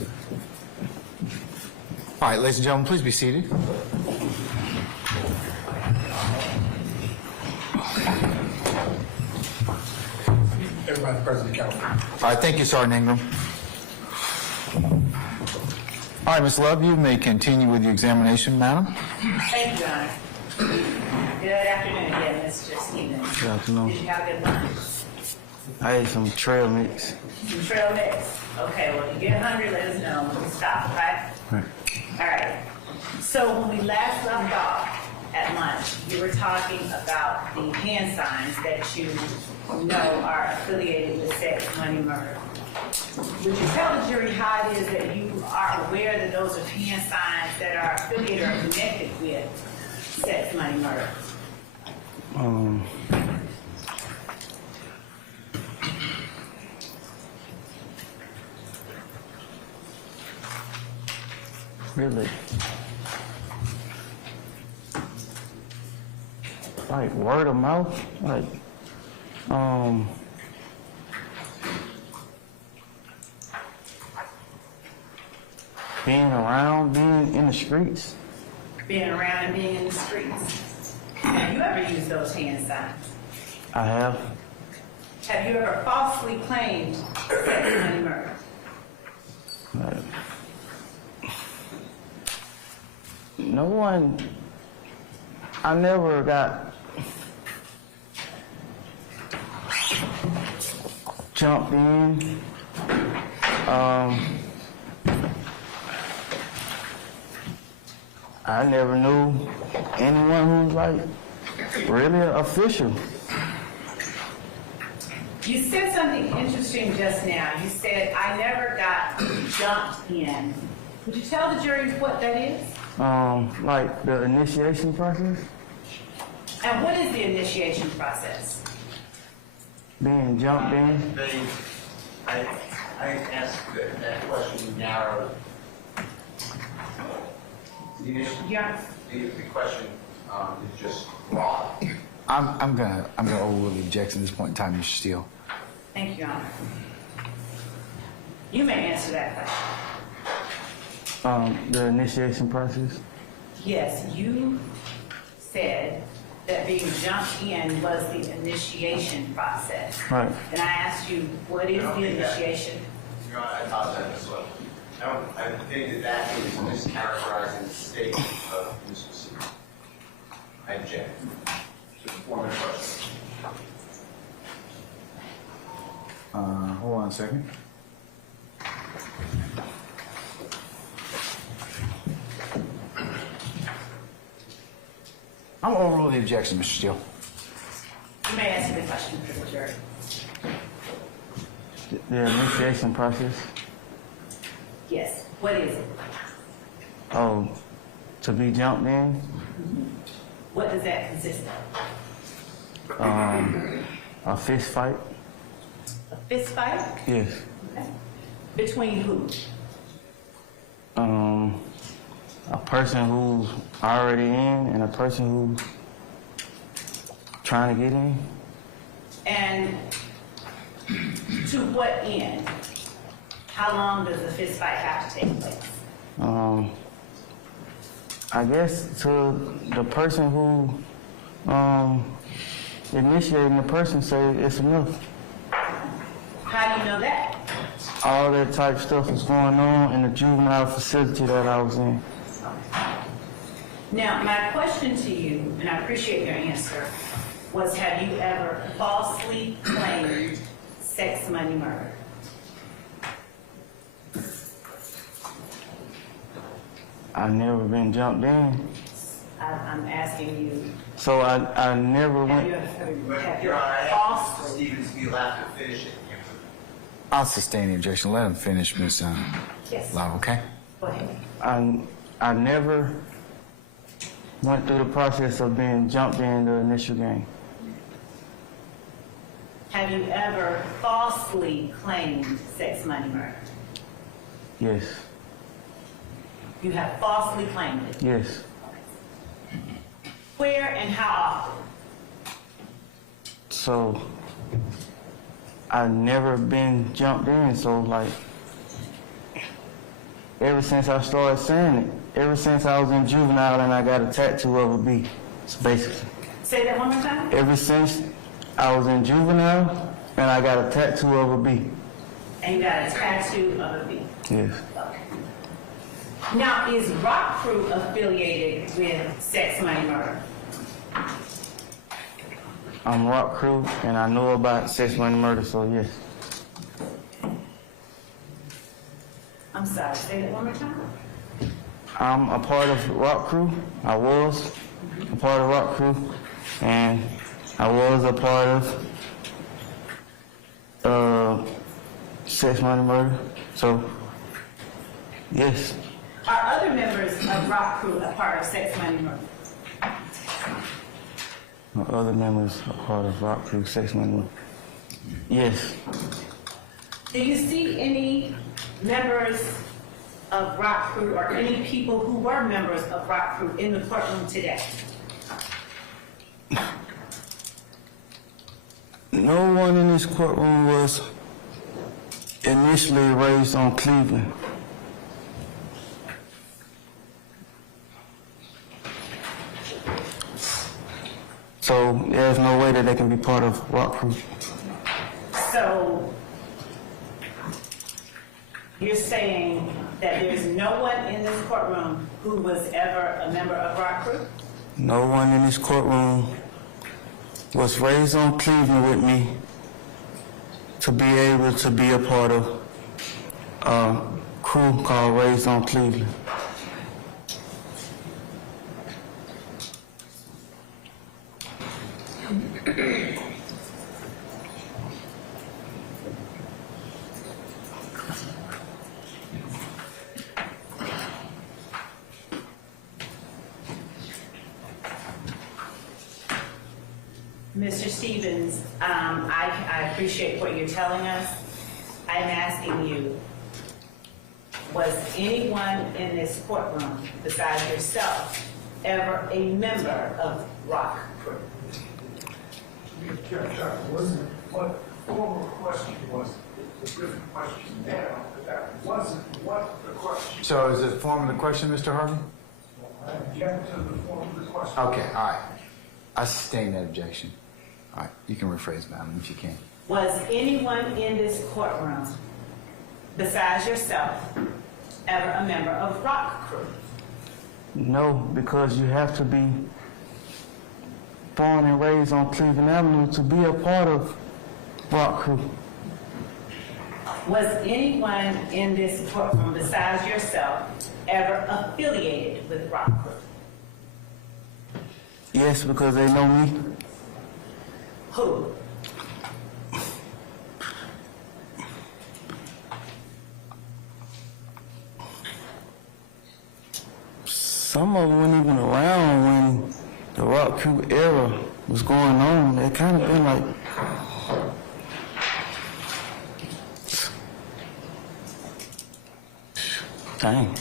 All right, ladies and gentlemen, please be seated. Everybody present, count. All right, thank you, Sergeant Ingram. All right, Ms. Love, you may continue with your examination, madam. Thank you, Your Honor. Good afternoon again, Mr. Stevens. Good afternoon. Did you have a good lunch? I ate some trail mix. Some trail mix? Okay, well, if you get hungry, let us know. We'll stop, okay? Right. All right. So when we last left off at lunch, you were talking about the hand signs that you know are affiliated with sex, money, murder. Would you tell the jury how it is that you are aware that those are hand signs that are affiliated or connected with sex, money, murder? Really? Like word of mouth? Like, being around, being in the streets. Being around and being in the streets. Have you ever used those hand signs? I have. Have you ever falsely claimed sex, money, murder? Like, no one, I never got jumped in. I never knew anyone who's like really official. You said something interesting just now. You said, I never got jumped in. Would you tell the jury what that is? Like the initiation process, And what is the initiation process? being jumped in. I asked that question narrowly. Yeah. The question is just broad. I'm gonna overrule the objection at this point in time, Mr. Steele. Thank you, Your Honor. You may answer that question. The initiation process. Yes, you said that being jumped in was the initiation process. Right. And I asked you, what is the initiation? Your Honor, I apologize as well. I think that is mischaracterizing the statement of Mr. Steele. I object. To the former question. Hold on a second. I'm overruling the objection, Mr. Steele. You may answer the question for the jury. The initiation process. Yes, what is it? Oh, to be jumped in. What does that consist of? A fist fight. A fist fight? Yes. Okay. Between who? A person who's already in and a person who's trying to get in. And to what end? How long does the fist fight have to take place? I guess to the person who initiating the person say it's enough. How do you know that? All that type stuff is going on in the juvenile facility that I was in. Now, my question to you, and I appreciate your answer, was have you ever falsely claimed sex, money, murder? I never been jumped in. I'm asking you, So I never have you went. ever Your Honor, I have falsely? Stevens, you'll have to finish it. I'll sustain the objection. Let him finish, Ms. Yes, Love, okay? go ahead. I never went through the process of being jumped in the initial game. Have you ever falsely claimed sex, money, murder? Yes. You have falsely claimed it. Yes. Where and how often? So I never been jumped in, so like ever since I started saying it. Ever since I was in juvenile and I got a tattoo of a B. So basically, Say that one more time. ever since I was in juvenile and I got a tattoo of a B. And you got a tattoo of a B. Yes. Okay. Now, is Rock Crew affiliated with Sex Money Murder? I'm Rock Crew and I know about Sex Money Murder, so yes. I'm sorry, say that one more time. I'm a part of Rock Crew. I was a part of Rock Crew, and I was a part of Sex Money Murder. So, yes. Are other members of Rock Crew a part of Sex Money Murder? My other members are part of Rock Crew, Sex Money Murder. Yes. Do you see any members of Rock Crew or any people who were members of Rock Crew in the courtroom today? No one in this courtroom was initially raised on Cleveland. So there's no way that they can be part of Rock Crew. So you're saying that there's no one in this courtroom who was ever a member of Rock Crew? No one in this courtroom was raised on Cleveland with me to be able to be a part of a crew called Raised on Cleveland. Mr. Stevens, I appreciate what you're telling us. I'm asking you, was anyone in this courtroom besides yourself ever a member of Rock Crew? Wasn't what the former question was, the different question now, but that wasn't what the question. So is it form of the question, Mr. Harvey? I object to the form of the question. Okay, all right. I sustain that objection. All right, you can rephrase, madam, if you can. Was anyone in this courtroom besides yourself ever a member of Rock Crew? No, because you have to be born and raised on Cleveland Avenue to be a part of Rock Crew. Was anyone in this courtroom besides yourself ever affiliated with Rock Crew? Yes, because they know me. Who? Some of them weren't even around when the Rock Crew era was going on. They kind of been like, dang.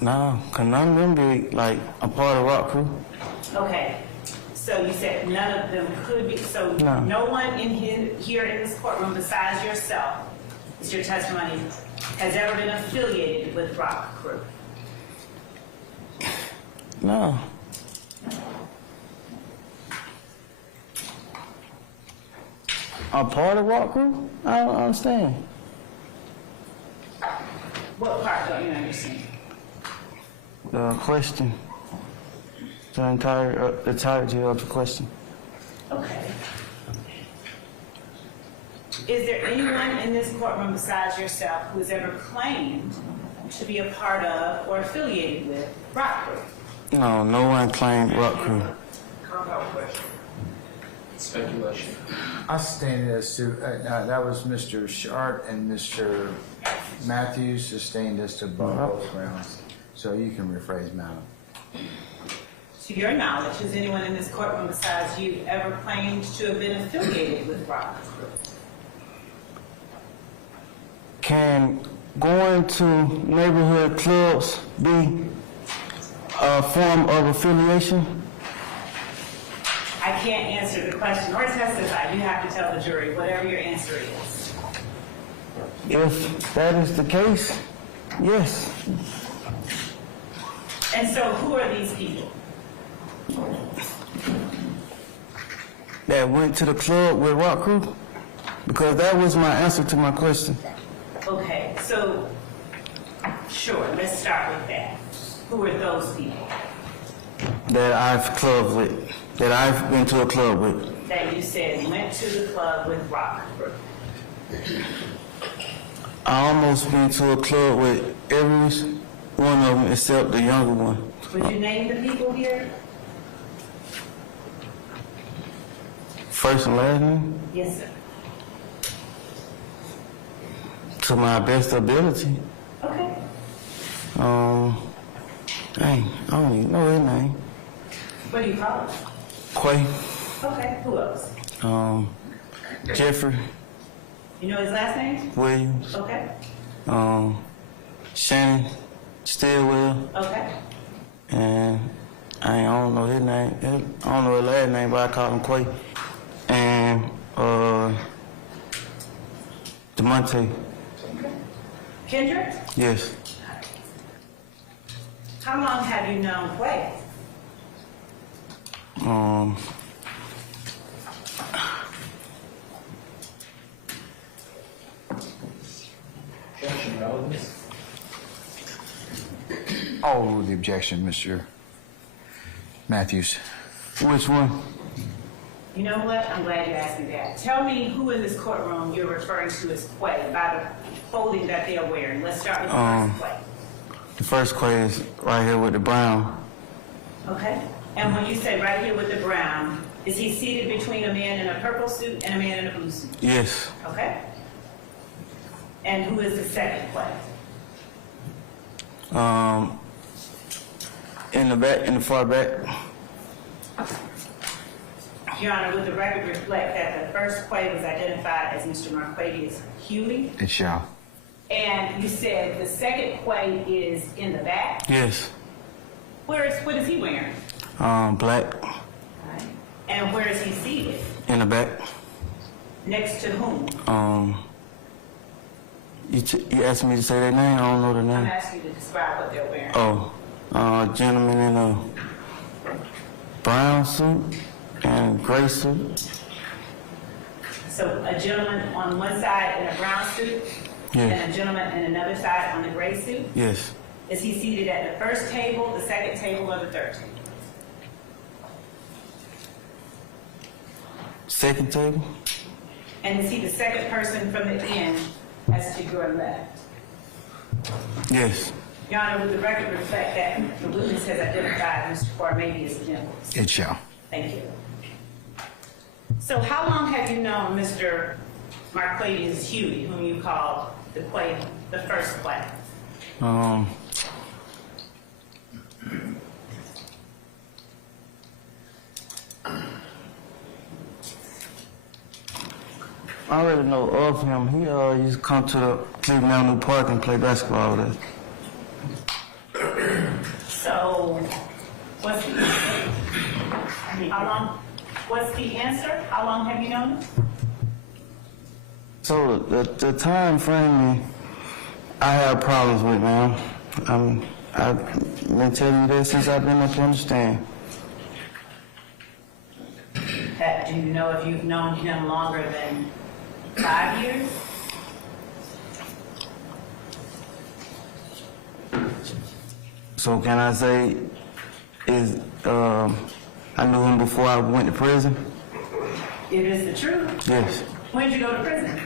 No, cause none of them be like a part of Rock Crew. Okay, so you said none of them could be, so No. no one in here in this courtroom besides yourself, is your testimony, has ever been affiliated with Rock Crew? No. A part of Rock Crew? I don't understand. What part don't you understand? The question. The entirety of the question. Okay. Is there anyone in this courtroom besides yourself who has ever claimed to be a part of or affiliated with Rock Crew? No, no one claimed Rock Crew. Compound question. Speculation. I sustained it as to, that was Mr. Sharp and Mr. Matthews sustained as to both grounds. So you can rephrase, madam. To your knowledge, has anyone in this courtroom besides you ever claimed to have been affiliated with Rock Crew? Can going to neighborhood clubs be a form of affiliation? I can't answer the question or testify. You have to tell the jury whatever your answer is. If that is the case, yes. And so who are these people? That went to the club with Rock Crew? Because that was my answer to my question. Okay, so, sure, let's start with that. Who are those people That I've clubbed with. That I've been to a club with. that you said went to the club with Rock? I almost been to a club with every one of them except the younger one. Would you name the people here? First and last name? Yes, sir. To my best ability. Okay. Dang, I don't even know his name. What do you call it? Quay. Okay, who else? Jeffrey You know his last name? Williams. Okay, Shannon Stillwell. okay. And I don't know his name. I don't know his last name, but I call him Quay. And DeMonte. Kendrick, Yes. how long have you known Quay? I'll rule the objection, Mr. Matthews. Which one? You know what? I'm glad you asked me that. Tell me who in this courtroom you're referring to as Quay by the clothing that they're wearing. Let's start with the first Quay. The first Quay is right here with the brown. Okay? And when you say right here with the brown, is he seated between a man in a purple suit and a man in a blue suit? Yes. Okay? And who is the second Quay? In the back, in the far back. Your Honor, would the record reflect that the first Quay was identified as Mr. Marquadius Huey? It shall. And you said the second Quay is in the back? Yes. What is he wearing? Black. Right. And where is he seated? In the back. Next to whom? You asked me to say their name? I don't know their I'm name. asking you to describe what they're wearing. Gentleman in a brown suit and gray suit. So a gentleman on one side in a brown suit Yes. and a gentleman on another side on the gray suit? Yes. Is he seated at the first table, the second table, or the third table? Second table? And is he the second person from the end as to your left? Yes. Your Honor, would the record reflect that the witness has identified Mr. Cormadius Jones? It shall. Thank you. So how long have you known Mr. Marquadius Huey, whom you called the first Quay? I already know of him. He used to come to the Cleveland Avenue Park and play basketball there. So, what's the answer? How long? What's the answer? How long have you known him? So the time frame I have problems with, man. I've been telling you that since I've been up to understand. Do you know if you've known him longer than 5 years? So can I say I knew him before I went to prison? It is the truth. Yes. When did you go to prison?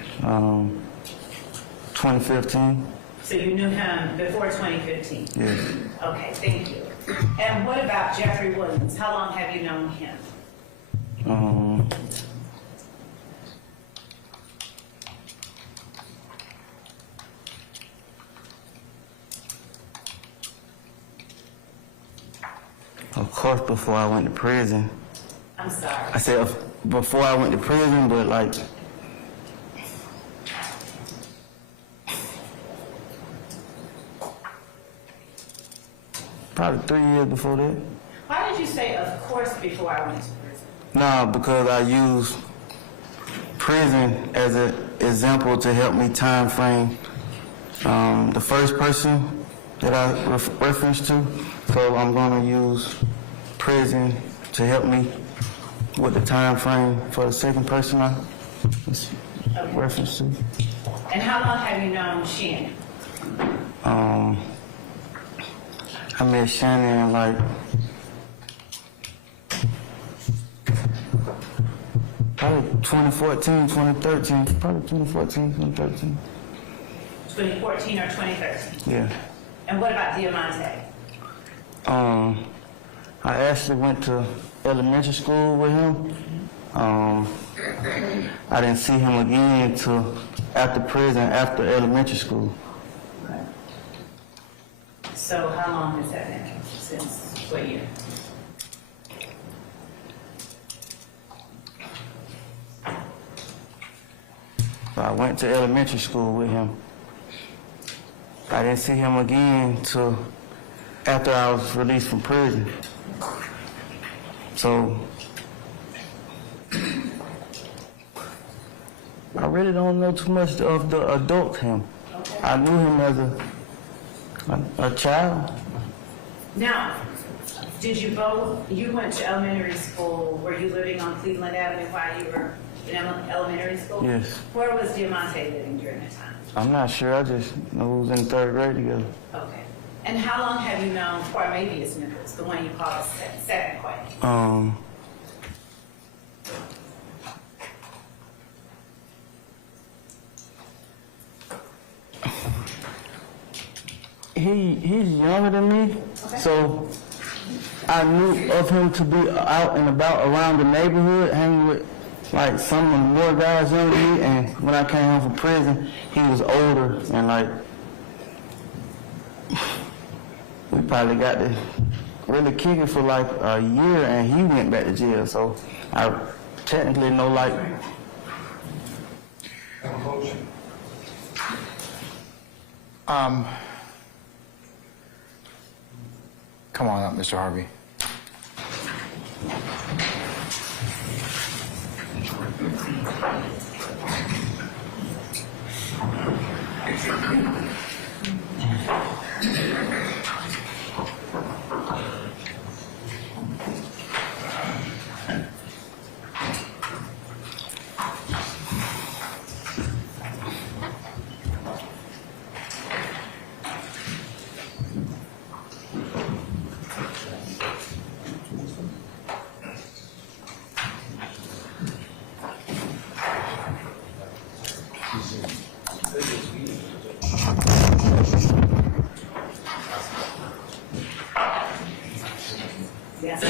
2015. So you knew him before 2015? Yes. Okay, thank you. And what about Jeffrey Williams? How long have you known him? Of course, before I went to prison. I'm sorry. I said before I went to prison, but like probably 3 years before that. Why did you say, of course, before I went to prison? No, because I use prison as an example to help me time frame the first person that I referenced to. So I'm going to use prison to help me with the time frame for the second person I referenced to. And how long have you known Shannon? I met Shannon like probably 2014, 2013, probably 2014, 2013. 2014 or 2013? Yeah. And what about Diamante? I actually went to elementary school with him. I didn't see him again until after prison, after elementary school. So how long has that been? Since what year? So I went to elementary school with him. I didn't see him again until after I was released from prison. So I really don't know too much of the adult him. I knew him as a child. Now, you went to elementary school, were you living on Cleveland Avenue while you were in elementary school? Yes. Where was Diamante living during that time? I'm not sure. I just know we was in third grade together. Okay. And how long have you known Cornelius Nichols, the one you call the second Quay? He's younger than me, so I knew of him to be out and about around the neighborhood, hanging with like some of the more guys younger than me. And when I came home from prison, he was older and like we probably got to really kick it for like a year, and he went back to jail. So I technically know like. Have a motion. Come on up, Mr. Harvey. Yes.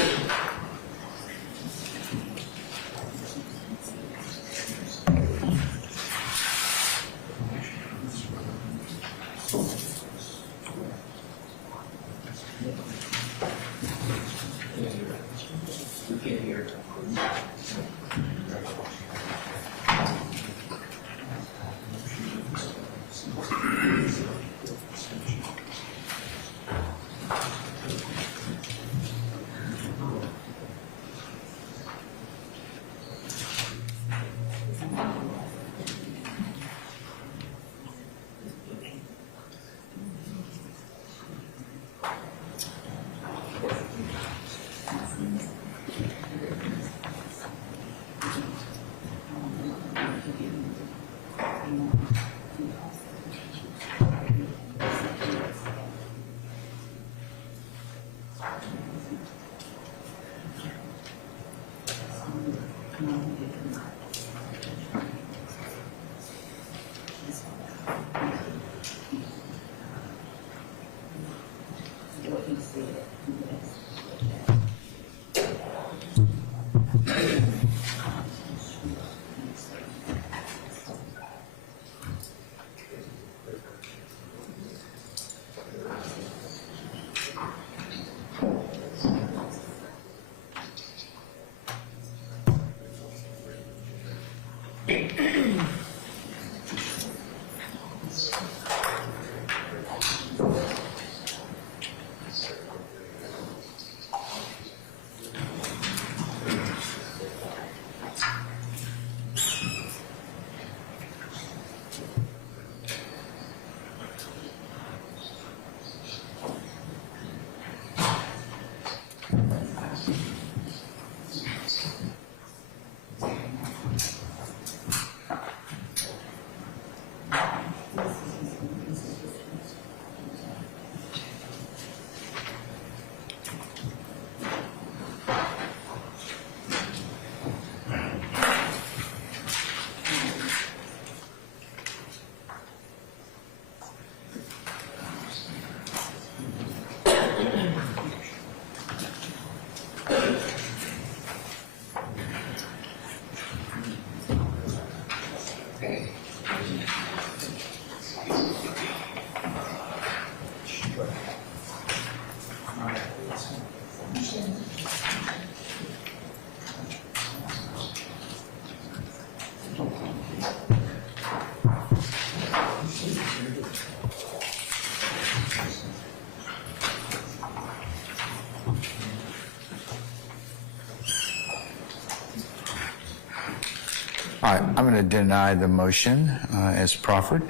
All right, I'm going to deny the motion as proffered.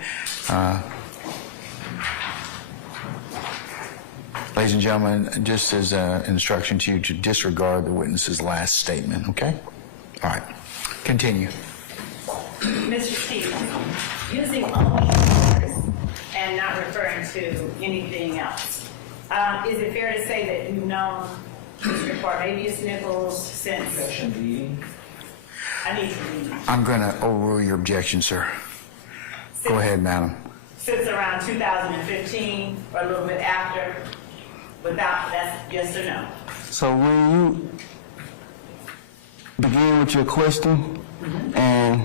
Ladies and gentlemen, just as an instruction to you to disregard the witness's last statement, okay? All right, continue. Mr. Stevens, using only yours and not referring to anything else, is it fair to say that you've known Mr. Parmavius Nichols since? I need to read. I'm going to overrule your objection, sir. Go ahead, madam. Since around 2015 or a little bit after? Without, that's yes or no? So when you begin with your question and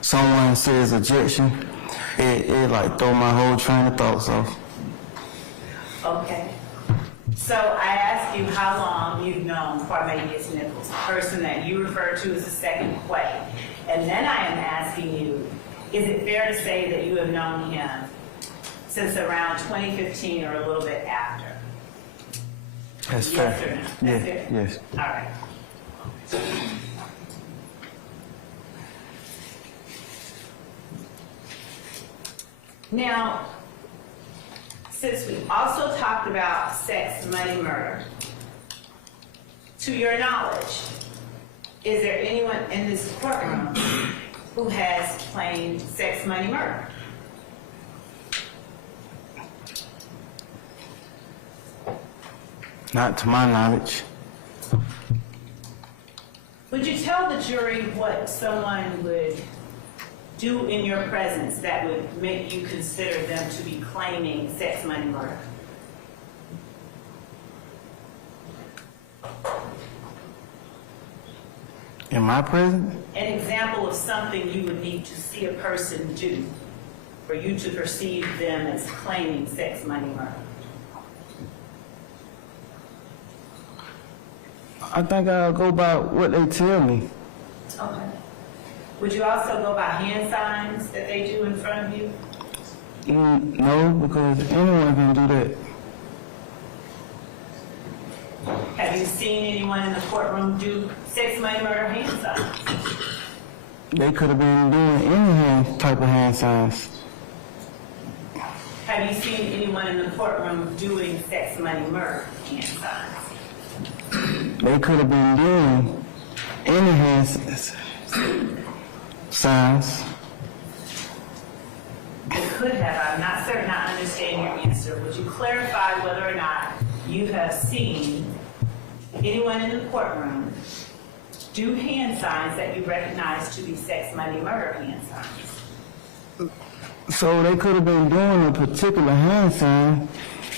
someone says objection, it like throw my whole train of thoughts off. Okay. So I asked you how long you've known Parmavius Nichols, the person that you refer to as the second Quay. And then I am asking you, is it fair to say that you have known him since around 2015 or a little bit after? That's Yes fair. or no? That's Yes, fair? yes. All right. Now, since we also talked about sex, money, murder, to your knowledge, is there anyone in this courtroom who has claimed sex, money, murder? Not to my knowledge. Would you tell the jury what someone would do in your presence that would make you consider them to be claiming sex, money, murder? In my presence? An example of something you would need to see a person do for you to perceive them as claiming sex, money, murder. I think I'll go by what they tell me. Okay. Would you also go by hand signs that they do in front of you? No, because anyone can do that. Have you seen anyone in the courtroom do sex, money, murder hand signs? They could have been doing any type of hand signs. Have you seen anyone in the courtroom doing sex, money, murder hand signs? They could have been doing any hand signs. They could have. I'm not certain I understand your answer. Would you clarify whether or not you have seen anyone in the courtroom do hand signs that you recognize to be sex, money, murder hand signs? So they could have been doing a particular hand sign,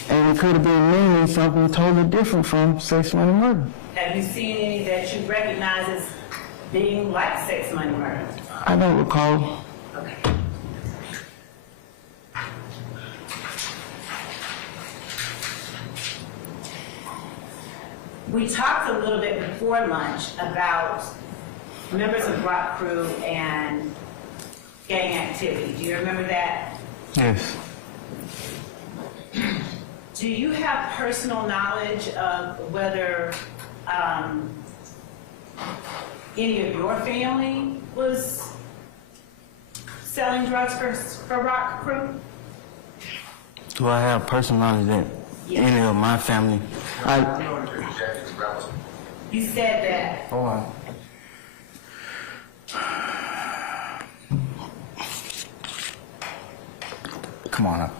and it could have been meaning something totally different from sex, money, murder. Have you seen any that you recognize as being like sex, money, murder? I don't recall. Okay. We talked a little bit before lunch about members of Rock Crew and gang activity. Do you remember that? Yes. Do you have personal knowledge of whether any of your family was selling drugs for Rock Crew? Do I have personal knowledge that any of my family? You said that. Hold on. Come on up.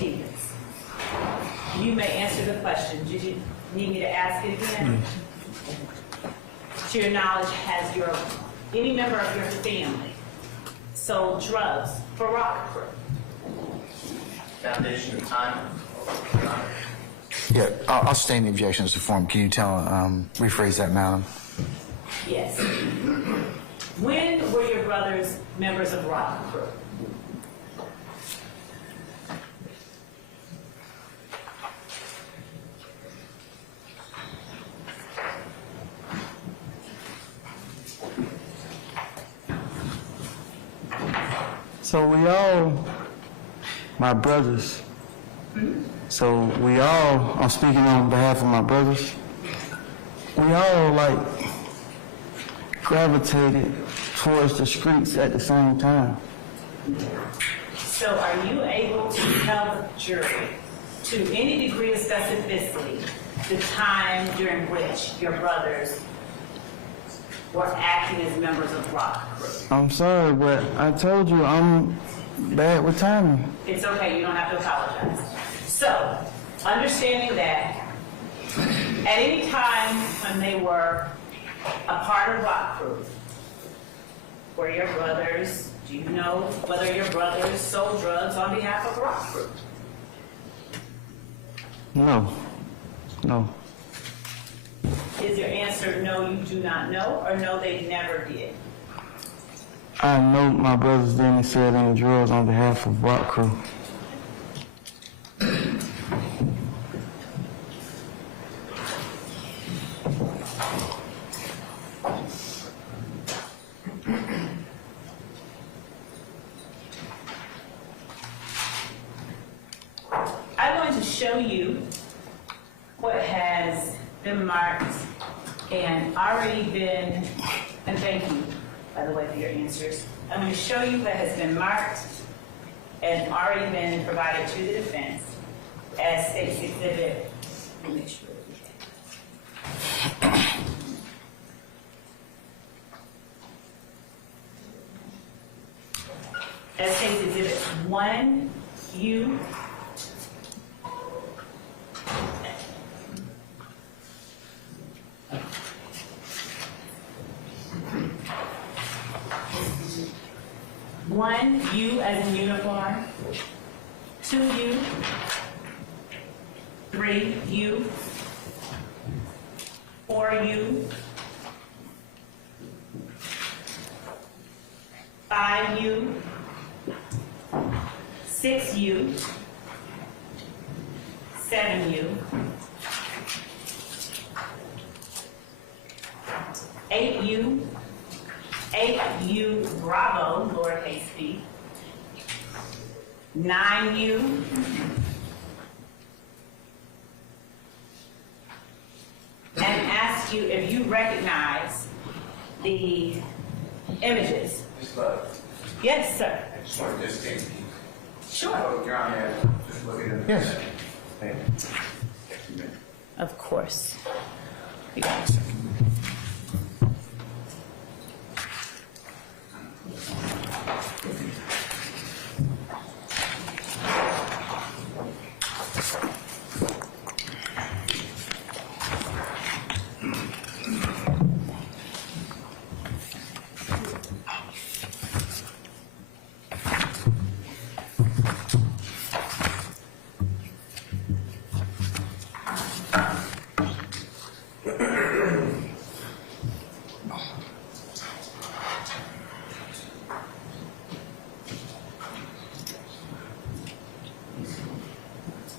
Stevens, you may answer the question. Did you need me to ask it again? To your knowledge, has any member of your family sold drugs for Rock Crew? Foundation of time. Yeah, I'll sustain the objection as a form. Can you rephrase that, madam? Yes. When were your brothers members of Rock Crew? So we all, my brothers. So we all, I'm speaking on behalf of my brothers. We all like gravitated towards the streets at the same time. So are you able to tell the jury, to any degree of specificity, the time during which your brothers were acting as members of Rock Crew? I'm sorry, but I told you I'm bad with timing. It's okay, you don't have to apologize. So, understanding that, at any time when they were a part of Rock Crew, were your brothers, do you know whether your brothers sold drugs on behalf of Rock Crew? No. Is your answer no, you do not know, or no, they never did? I know my brothers didn't sell any drugs on behalf of Rock Crew. I'm going to show you what has been marked and already been, and thank you, by the way, for your answers. I'm going to show you what has been marked and already been provided to the defense as State's Exhibit. Let me make sure that we have. As State's Exhibit 1U. One, U as in uniform. 2U. 3U. 4U. 5U. 6U. 7U. 8U. 8U Bravo, lowercase b. 9U. And ask you if you recognize the images. Ms. Bud, Yes, sir. I just wanted to state, Sure. so Your Honor, just looking at Yes. Thank you. Of course. You got it, sir.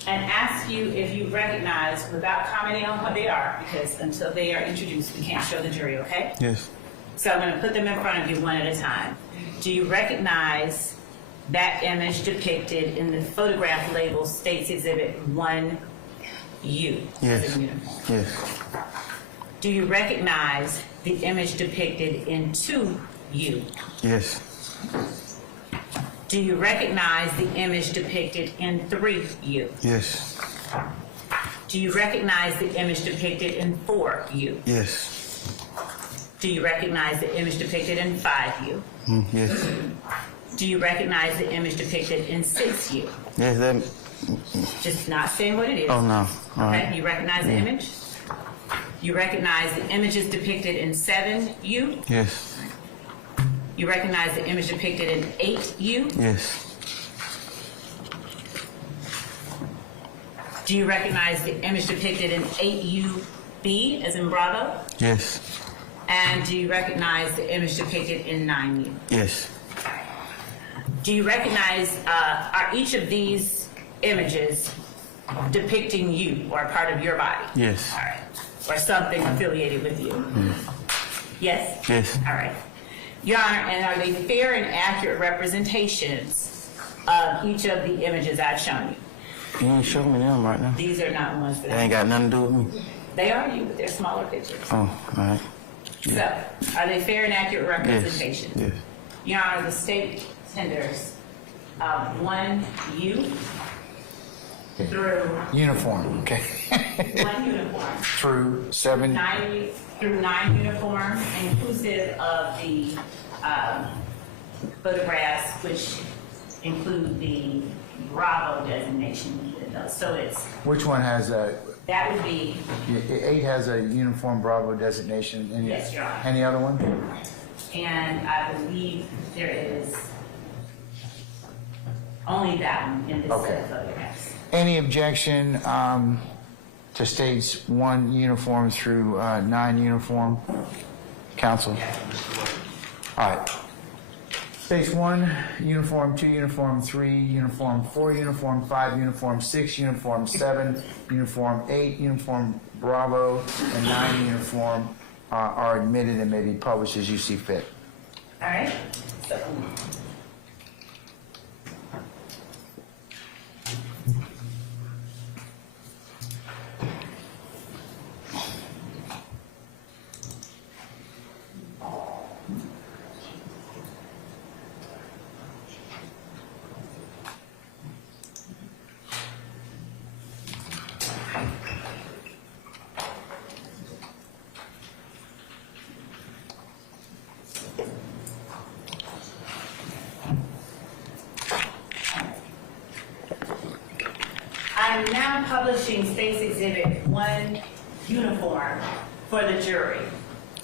And ask you if you recognize, without commenting on what they are, because until they are introduced, we can't show the jury, okay? Yes. So I'm going to put them in front of you one at a time. Do you recognize that image depicted in the photograph labeled State's Exhibit 1U? Yes. As in uniform? Yes. Do you recognize the image depicted in 2U? Yes. Do you recognize the image depicted in 3U? Yes. Do you recognize the image depicted in 4U? Yes. Do you recognize the image depicted in 5U? Yes. Do you recognize the image depicted in 6U? Yes. Just not saying what it is. Oh, no. All Okay, right. you recognize the image? You recognize the images depicted in 7U? Yes. You recognize the image depicted in 8U? Yes. Do you recognize the image depicted in 8UB, as in Bravo? Yes. And do you recognize the image depicted in 9U? Yes. Do you recognize, are each of these images depicting you or a part of your body? Yes. All right. Or something affiliated with you? Yes? Yes. All right. Your Honor, and are they fair and accurate representations of each of the images I've shown you? You ain't showing me them right now. These are not ones They that ain't got nothing to do with me. they are you, but they're smaller pictures. Oh, all right. So, are they fair and accurate Yes. representations? Yes. Your Honor, the state tenders 1U through Uniform, okay. one uniform, Through 7, 9 uniform, inclusive of the photographs, which include the Bravo designation. So it's, which one has a, that would be, 8 has a uniform Bravo designation? Yes, Your Honor. Any other one? and I believe there is only that one in this set Okay. of photographs. Any objection to states 1 uniform through 9 uniform? Counsel? All right. States 1 uniform, 2 uniform, 3 uniform, 4 uniform, 5 uniform, 6 uniform, 7 uniform, 8 uniform Bravo, and 9 uniform are admitted and may be published as you see fit. All right? So, I'm now publishing State's Exhibit 1 uniform for the jury.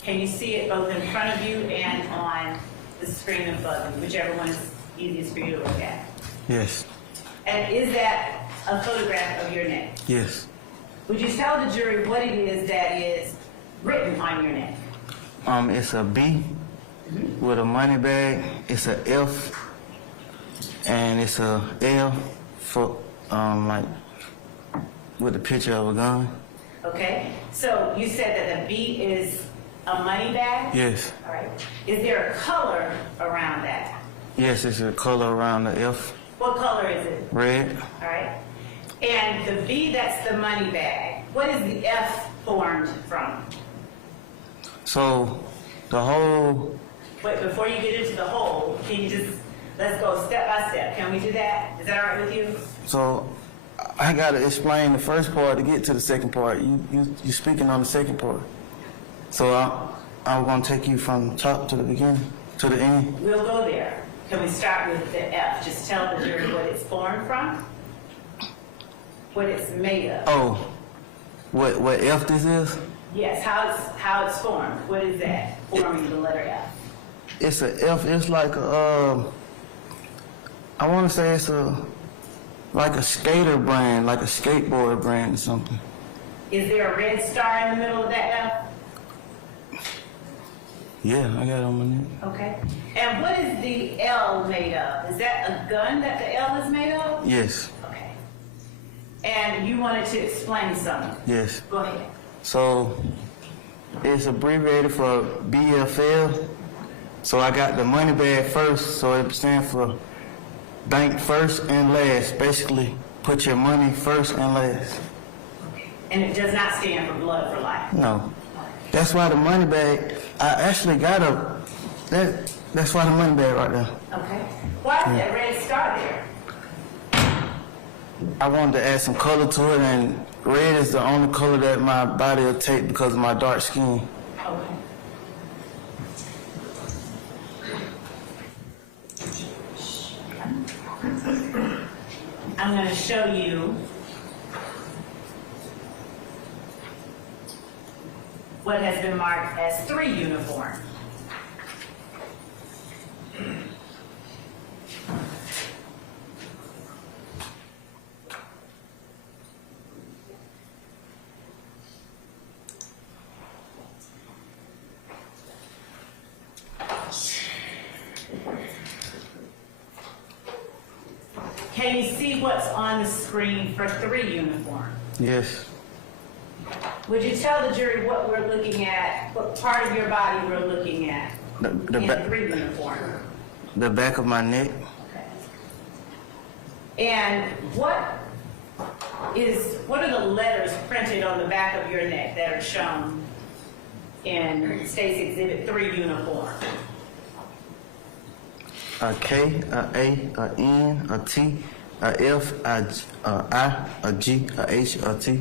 Can you see it both in front of you and on the screen above you, whichever one is easiest for you to look at? Yes. And is that a photograph of your neck? Yes. Would you tell the jury what it is that is written on your neck? It's a B with a money bag. It's a F, and it's a L for like with a picture of a gun. Okay, so you said that the B is a money bag? Yes. All right. Is there a color around that? Yes, it's a color around the F. What color is it? Red. All right. And the B, that's the money bag. What is the F formed from? So the whole, Wait, before you get into the whole, can you just, let's go step by step. Can we do that? Is that all right with you? so I gotta explain the first part to get to the second part. You speaking on the second part. So I'm gonna take you from top to the beginning, to the end. We'll go there. Can we start with the F? Just tell the jury what it's formed from, what it's made of. Oh, what F this is? Yes, how it's formed. What is that forming the letter F? It's a F. It's like a, I want to say it's like a skater brand, like a skateboard brand or something. Is there a red star in the middle of that Yeah, I got it on my neck. F? Okay. And what is the L made of? Is that a gun that the L is made of? Yes, Okay. And you wanted to explain something. yes. Go ahead. So it's abbreviated for BFL. So I got the money bag first, so it stands for bank first and last. Basically, put your money first and last. And it does not stand for blood for life. No. That's why the money bag, I actually got that's why the money bag right there. Okay. Why is that red star there? I wanted to add some color to it, and red is the only color that my body will take because of my dark skin. Okay. I'm going going to show you what has been marked as 3 uniform. Can you see what's on the screen for 3 uniform? Yes. Would you tell the jury what we're looking at, what part of your body we're looking at The in 3 uniform? the back of my neck. And what are the letters printed on the back of your neck that are shown in State's Exhibit 3 uniform? A K, a A, a N, a T, a F, a I, a G, a H, a T.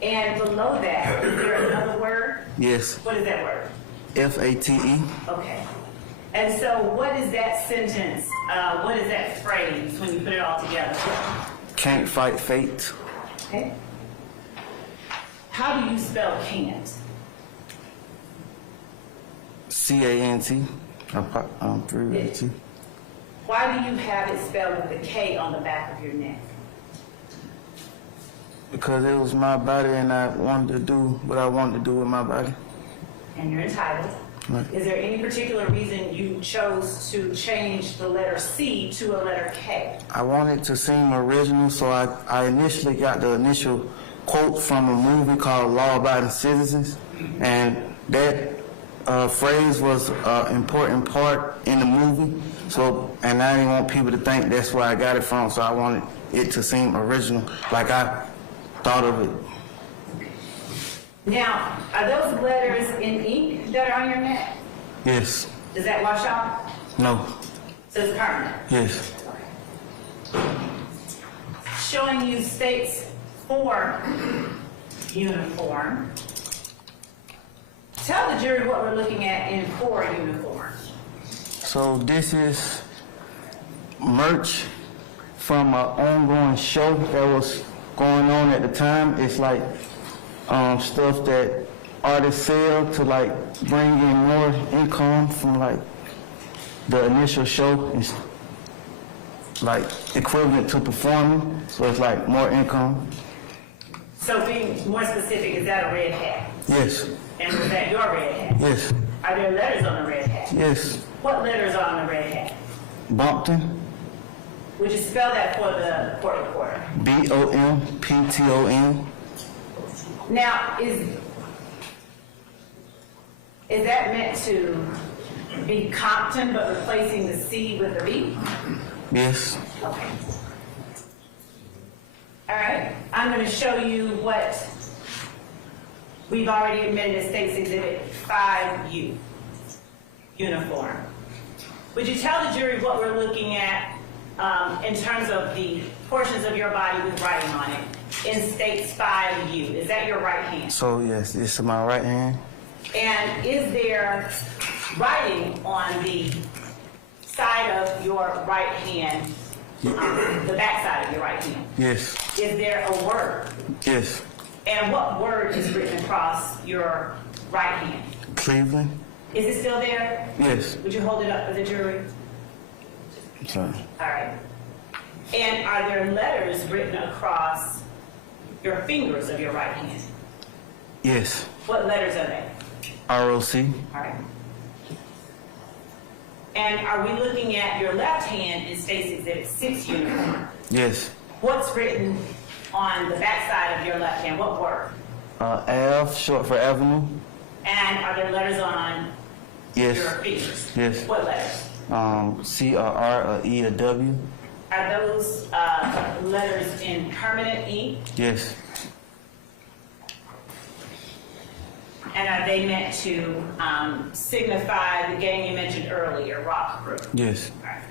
And below that, is there another word? Yes. What is that word? F-A-T-E. Okay. And so what is that sentence, what is that phrase when you put it all together? Can't fight fate. Okay. How do you spell can't? C-A-N-T. T. Why do you have it spelled with a K on the back of your neck? Because it was my body and I wanted to do what I wanted to do with my body. And you're entitled. Right. Is there any particular reason you chose to change the letter C to a letter K? I wanted to seem original, so I initially got the initial quote from a movie called Law Abiding Citizens, and that phrase was an important part in the movie. So, and I didn't want people to think that's where I got it from, so I wanted it to seem original, like I thought of it. Now, are those letters in ink that are on your neck? Yes. Does that wash off? No. So it's permanent? Yes. Showing you State's 4 uniform. Tell the jury what we're looking at in 4 uniform. So this is merch from an ongoing show that was going on at the time. It's like stuff that artists sell to like bring in more income from like the initial show. It's like equivalent to performing, so it's like more income. So being more specific, is that a red hat? Yes. And was that your red hat? Yes. Are there letters on the red hat? Yes. What letters are on the red hat? Bompton. Would you spell that for the court reporter? B-O-M-P-T-O-N. Now, is that meant to be Compton, but replacing the C with the B? Yes. Okay. All right. I'm going to show you what we've already admitted as State's Exhibit 5U uniform. Would you tell the jury what we're looking at in terms of the portions of your body with writing on it in State's 5U? Is that your right hand? So yes, this is my right hand. And is there writing on the side of your right hand, the back side of your right hand? Yes. Is there a word? Yes. And what word is written across your right hand? Cleveland. Is it still there? Yes. Would you hold it up for the jury? Sorry. All right. And are there letters written across your fingers of your right hand? Yes. What letters are they? R-O-C. All right. And are we looking at your left hand in State's Exhibit 6 uniform? Yes. What's written on the back side of your left hand? What word? Ave, short for avenue. And are there letters on your Yes. fingers? Yes. What letters? C-R-R, a E, a W. Are those letters in permanent ink? Yes. And are they meant to signify the gang you mentioned earlier, Rock Crew? Yes. All right.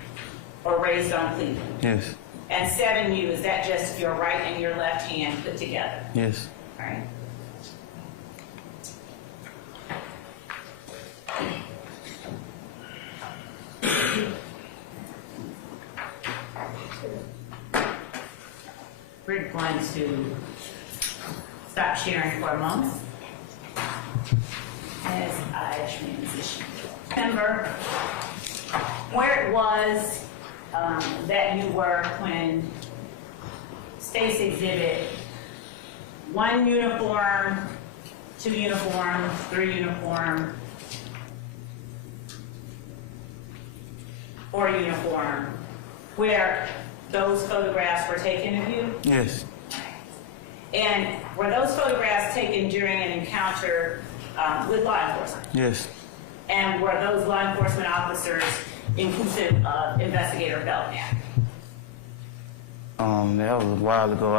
Or Raised on Cleveland? Yes. And 7U, is that just your right and your left hand put together? Yes. All right. going to stop sharing for a moment as I transition. Remember where it was that you were when State's Exhibit 1 uniform, 2 uniform, 3 uniform, 4 uniform, where those photographs were taken of you? Yes. And were those photographs taken during an encounter with law enforcement? Yes. And were those law enforcement officers inclusive of Investigator Belknap? That was a while ago.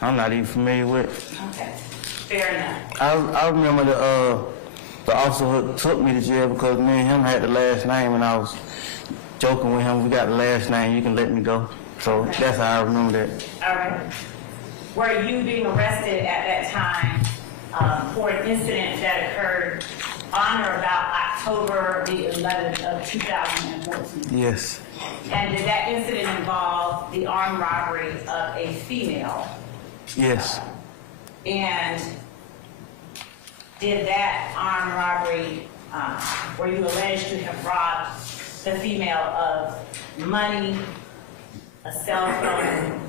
I'm not even familiar with. Okay, fair enough. I remember the officer who took me to jail because me and him had the last name, and I was joking with him. We got the last name. You can let me go. So that's how I remember that. All right. Were you being arrested at that time for an incident that occurred on or about October the 11th of 2014? Yes. And did that incident involve the armed robbery of a female? Yes. And did that armed robbery, were you alleged to have robbed the female of money, a cell phone,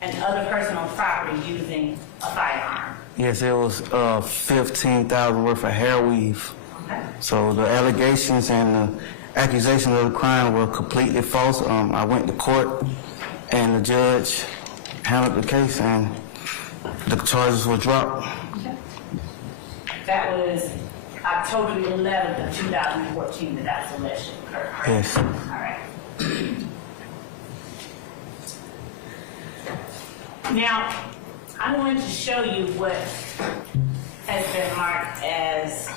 and other personal property using a firearm? Yes, it was $15,000 worth of hair weave. Okay. So the allegations and the accusations of the crime were completely false. I went to court, and the judge handled the case, and the charges were dropped. Okay. That was October the 11th of 2014 that was alleged to occur, correct? Yes. All right. Now, I'm going to show you what has been marked as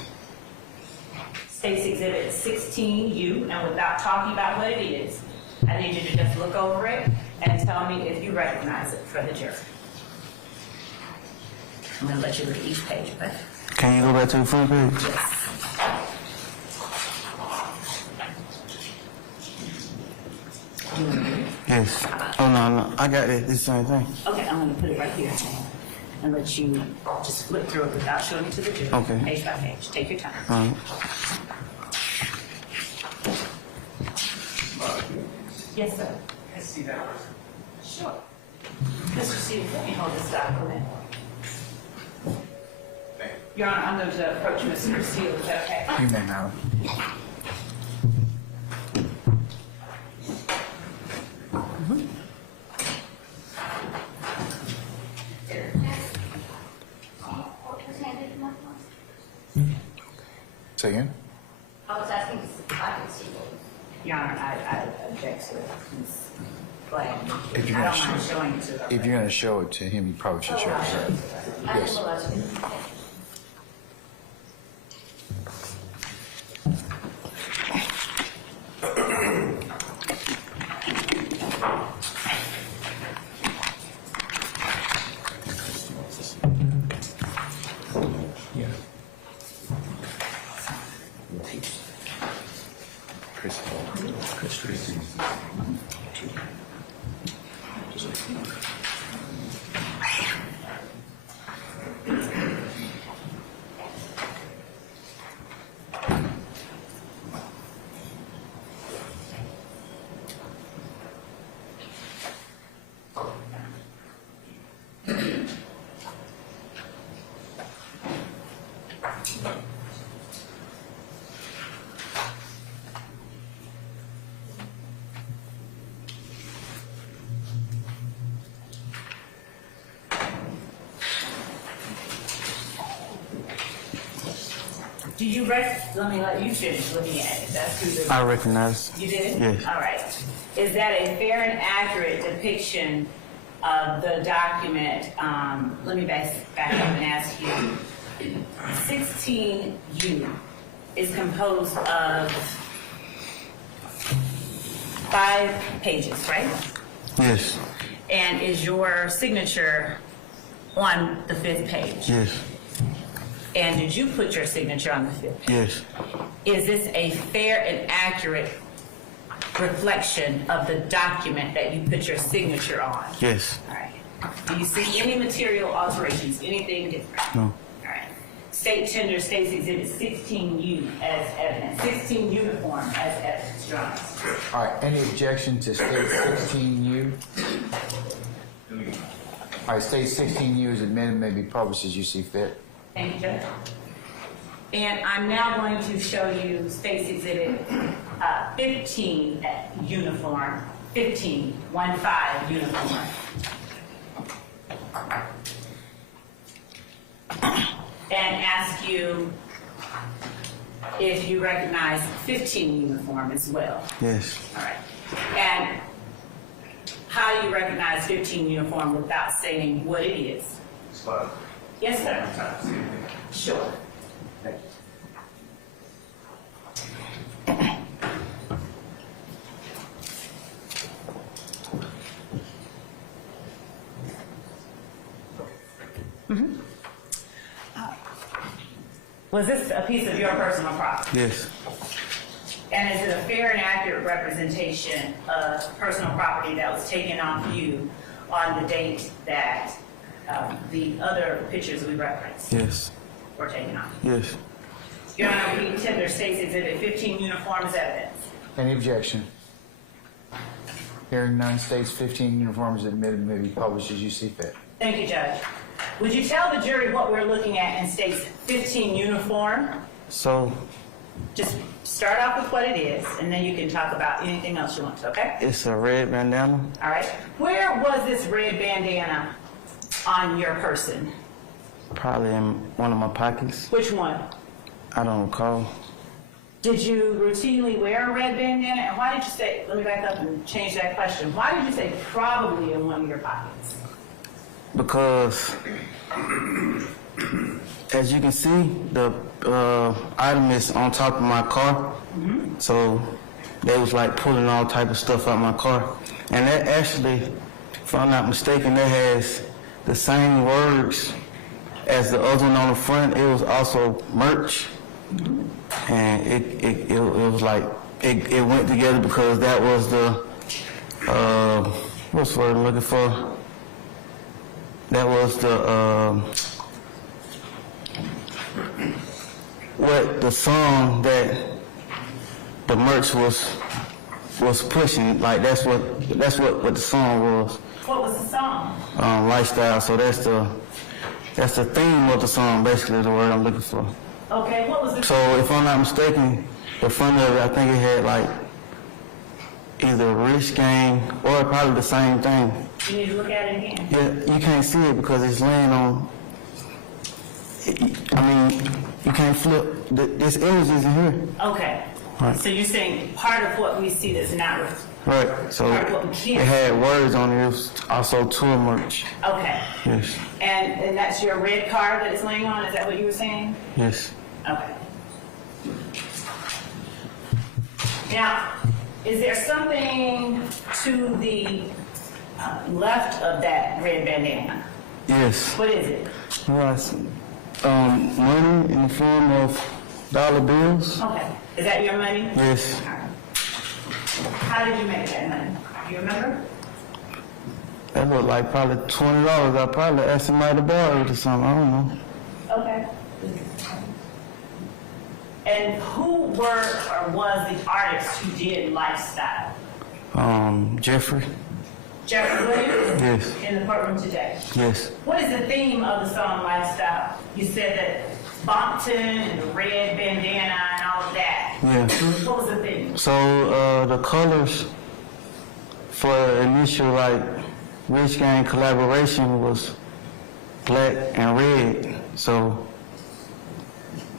State's Exhibit 16U, and without talking about what it is, I need you to just look over it and tell me if you recognize it for the jury. I'm going to let you look at each page, okay? Can you go back to the front page? Yes. Yes. Oh, no. I got it. It's the same thing. Okay, I'm going to put it right here and let you just flip through it without showing it to the jury. Okay. Page by page. Take your time. All right. Yes, sir. Can I see that? Sure. Mr. Stevens, let me hold this document. Thank Your Honor, I'm going to approach Mr. Steele. Is that okay? You may, madam. Say again? I was asking if I could see it. Your Honor, I object to it. Ms. Glenn. If you're I gonna don't mind show- showing it to her. If you're going to show it to him, you probably should show it to her. I Yes. didn't realize it. Do you let me let you finish looking at it. That's who the... I recognize. You did? Yes. All right. Is that a fair and accurate depiction of the document? Let me back up and ask you. 16U is composed of 5 pages, right? Yes. And is your signature on the 5th page? Yes. And did you put your signature on the 5th page? Yes. Is this a fair and accurate reflection of the document that you put your signature on? Yes. All right. Do you see any material alterations, anything different? No. All right. State tender states Exhibit 16U as evidence, 16 uniform as evidence, Your Honor. All right, any objection to state 16U? All right, state 16U is admitted, may be published as you see fit. Thank you, Judge. And I'm now going to show you State's Exhibit 15 uniform, 15 uniform. And ask you if you recognize 15 uniform as well. Yes. All right. And how do you recognize 15 uniform without saying what it is? Yes, sir. Sure. Was this a piece of your personal property? Yes. And is it a fair and accurate representation of personal property that was taken off you on the date that the other pictures we referenced Yes. were taken off? Yes. Your Honor, we tender State's Exhibit 15 uniform as evidence. Any objection? Hearing none, states 15 uniforms admitted, may be published as you see fit. Thank you, Judge. Would you tell the jury what we're looking at in State's 15 uniform? So Just start off with what it is, and then you can talk about anything else you want to, okay? it's a red bandana. All right. Where was this red bandana on your person? Probably in one of my pockets. Which one? I don't recall. Did you routinely wear a red bandana? And why did you say, let me back up and change that question. Why did you say probably in one of your pockets? Because as you can see, the item is on top of my car. So they was like pulling all type of stuff out my car. And that actually, if I'm not mistaken, that has the same words as the other one on the front. It was also merch. And it was like, it went together because that was the, what's the word I'm looking for? That was the, what the song that the merch was pushing. Like that's what the song was. What was the song? Lifestyle. So that's the theme of the song, basically the word I'm looking for. Okay, what was the... So if I'm not mistaken, the front of it, I think it had like either Rich Gang or probably the same thing. You need to look at it again. Yeah, you can't see it because it's laying on. I mean, you can't flip. This image isn't here. Okay. Right. So you're saying part of what we see that's not... Right. So Part of what we it can't... had words on it. It was also tour merch. Okay. Yes. And that's your red card that it's laying on? Is that what you were saying? Yes. Okay. Now, is there something to the left of that red bandana? Yes. What is it? Right. Money in the form of dollar bills. Okay. Is that your money? Yes. All right. How did you make that money? Do you remember? That looked like probably $20. I probably asked somebody to borrow it or something. I don't know. Okay. And who were or was the artist who did Lifestyle? Jeffrey. Jeffrey Williams? Yes. In the courtroom today. Yes. What is the theme of the song Lifestyle? You said that Bompton and the red bandana and all of that. Yeah. What was the theme? So the colors for initial like Rich Gang collaboration was black and red. So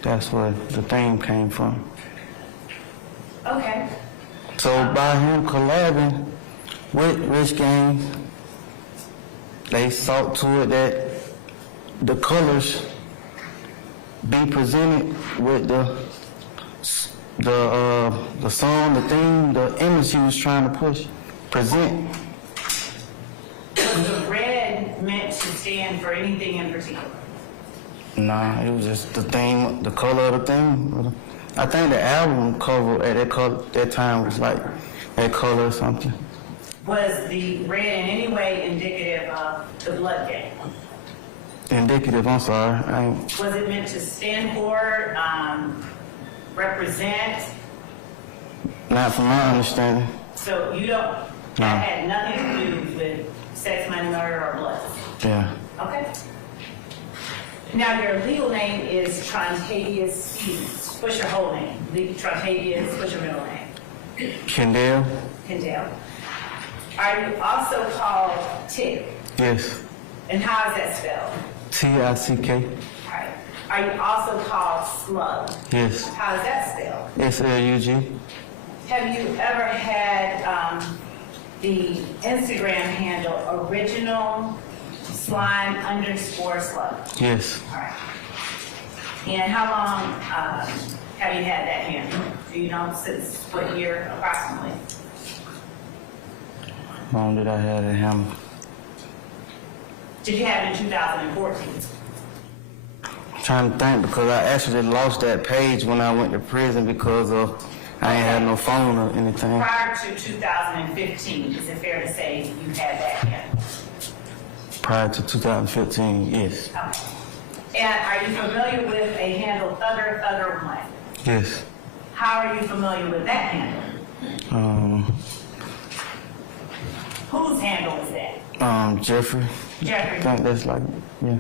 that's where the theme came from. Okay. So by him collabing with Rich Gang, they sought to it that the colors be presented with the song, the theme, the image he was trying to present. Was the red meant to stand for anything in particular? Nah, it was just the theme, the color of the theme. I think the album cover at that time was like A color or something. Was the red in any way indicative of the blood game? Indicative, I'm sorry. I ain't, Was it meant to stand for, represent? not from my understanding. So you don't, No. that had nothing to do with sex, money, murder, or blood? Yeah. Okay. Now, your legal name is Trontavious Stevens. What's your whole name? Trontavious, what's your middle name? Kendall? Kendall. Are you also called Tick? Yes. And how is that spelled? T-I-C-K? All right. Are you also called Slug? Yes. How is that spelled? S-L-U-G? Have you ever had the Instagram handle original slime _ slug? Yes. All right. And how long have you had that handle? Do you know since what year approximately? How long did I have it hammer? Did you have it in 2014? Trying to think because I actually lost that page when I went to prison because of I ain't had no phone or anything. Prior to 2015, is it fair to say you had that handle? Prior to 2015, yes. Okay. And are you familiar with a handle Thugger 1? Yes. How are you familiar with that handle? Whose handle is that? Jeffrey. I Jeffrey. think that's like, yeah.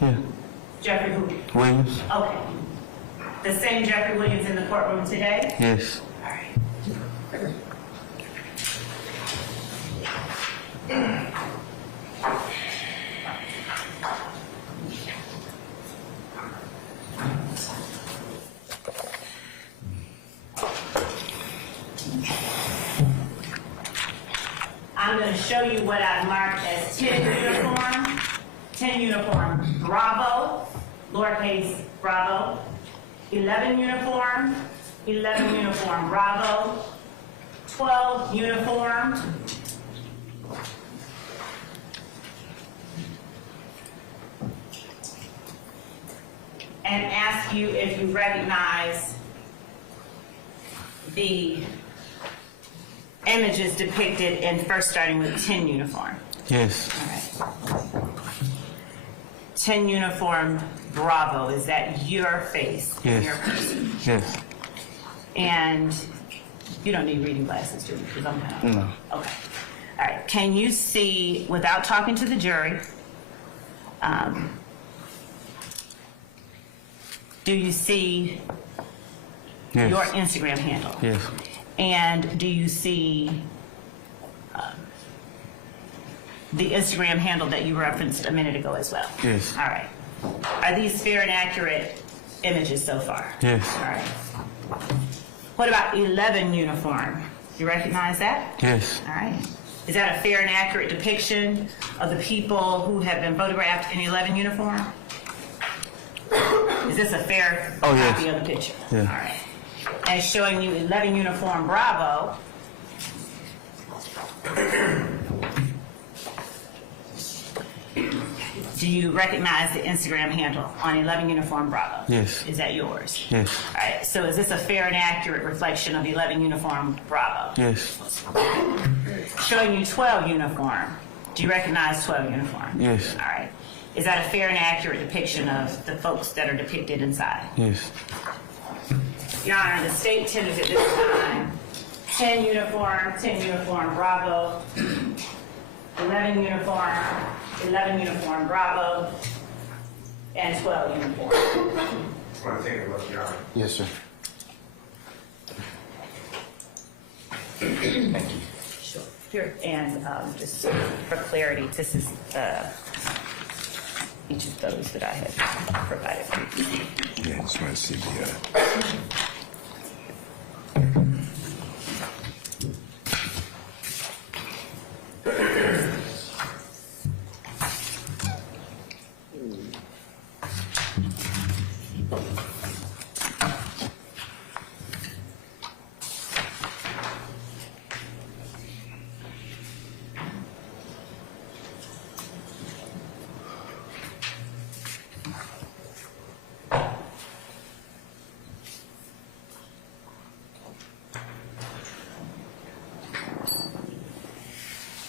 Yeah. Jeffrey who? Williams? Okay. The same Jeffrey Williams in the courtroom today? Yes. All right. I'm going to show you what I've marked as 10 uniform. 10 uniform Bravo, lowercase Bravo. 11 uniform, 11 uniform Bravo. 12 uniform. And ask you if you recognize the images depicted in first starting with 10 uniform. Yes. All right. 10 uniform Bravo, is that your face? Yes. Your person? Yes. And you don't need reading glasses, do you? Because I'm kind of... No. Okay. All right. Can you see, without talking to the jury, do you see Yes. your Instagram handle? Yes. And do you see the Instagram handle that you referenced a minute ago as well? Yes. All right. Are these fair and accurate images so far? Yes. All right. What about 11 uniform? You recognize that? Yes. All right. Is that a fair and accurate depiction of the people who have been photographed in 11 uniform? Is this a fair Oh, yes. copy of the picture? Yeah. All right. And showing you 11 uniform Bravo. Do you recognize the Instagram handle on 11 uniform Bravo? Yes. Is that yours? Yes. All right. So is this a fair and accurate reflection of 11 uniform Bravo? Yes. Showing you 12 uniform. Do you recognize 12 uniform? Yes. All right. Is that a fair and accurate depiction of the folks that are depicted inside? Yes. Your Honor, the state tenders at this time 10 uniform Bravo, 11 uniform Bravo, and 12 uniform. I want to take a look, Your Honor. Yes, sir. Thank you. Sure. Here, and just for clarity, this is each of those that I had provided. Yeah, just want to see the.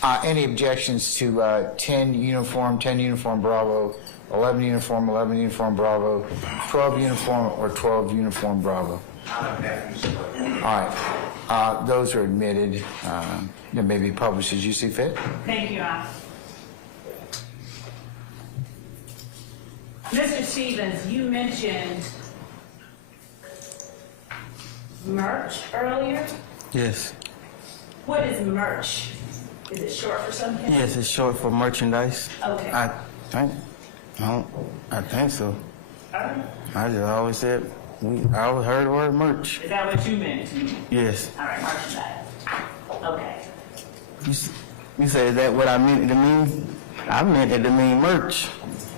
Any objections to 10 uniform Bravo, 11 uniform Bravo, 12 uniform, or 12 uniform Bravo? All right. Those are admitted. They may be published as you see fit. Thank you, Your Honor. Mr. Stevens, you mentioned merch earlier. Yes. What is merch? Is it short for something? Yes, it's short for merchandise. Okay. I think so. All right. I just always said, I always heard the word merch. Is that what you meant? Yes. All right, merchandise. Okay. You say, is that what I meant it to mean? I meant it to mean merch.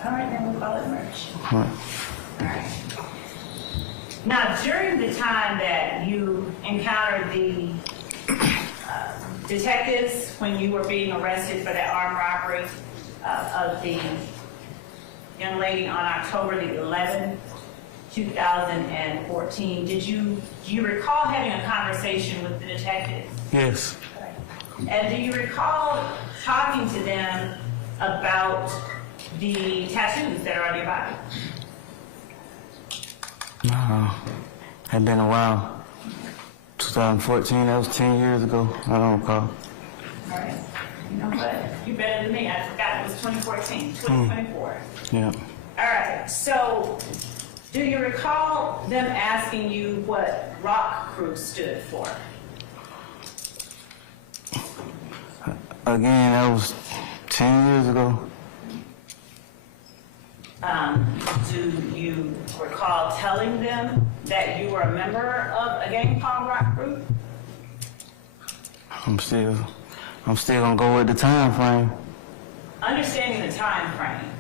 All right, then we'll call it merch. Huh. All right. Now, during the time that you encountered the detectives when you were being arrested for that armed robbery of the young lady on October the 11th, 2014, do you recall having a conversation with the detectives? Yes. And do you recall talking to them about the tattoos that are on your body? Had been a while. 2014, that was 10 years ago. I don't recall. All right. You know what? You're better than me. I forgot it was 2014, 2024. Yeah. All right. So, do you recall them asking you what Rock Crew stood for? Again, that was 10 years ago. Do you recall telling them that you were a member of a gang called Rock Crew? I'm still gonna go with the time frame. Understanding the time frame.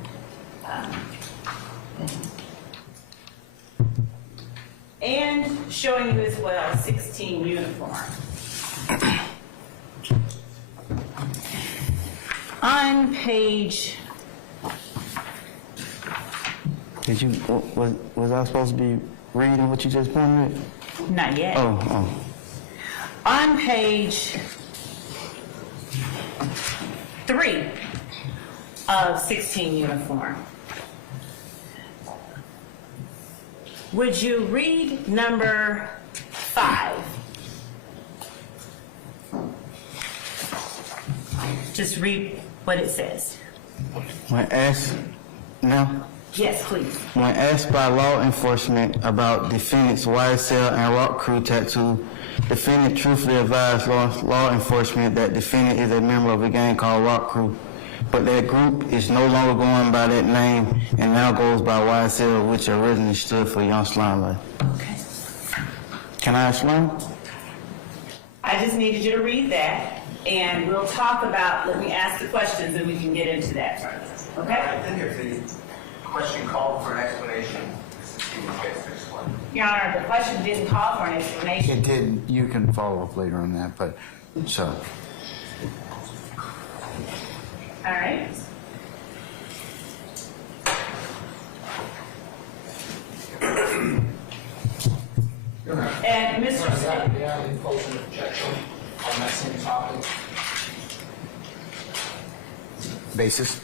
And showing you as well 16 uniform. On page, Did you, was I supposed to be reading what you just pointed at? not yet. Oh. On page 3 of 16 uniform, would you read number 5? Just read what it says. When asked, now? Yes, please. When asked by law enforcement about defendant's YSL and Rock Crew tattoo, defendant truthfully advised law enforcement that defendant is a member of a gang called Rock Crew, but that group is no longer going by that name and now goes by YSL, which originally stood for Young Slime Life. Okay. Can I explain? I just needed you to read that, and we'll talk about, let me ask the questions and we can get into that further. Okay? I think if the question called for an explanation, Mrs. Stevens gets to explain. Your Honor, the question didn't call for an explanation. It did. You can follow up later on that, but so. All right. And Mr. Smith, May I impose an objection on that same topic? Basis?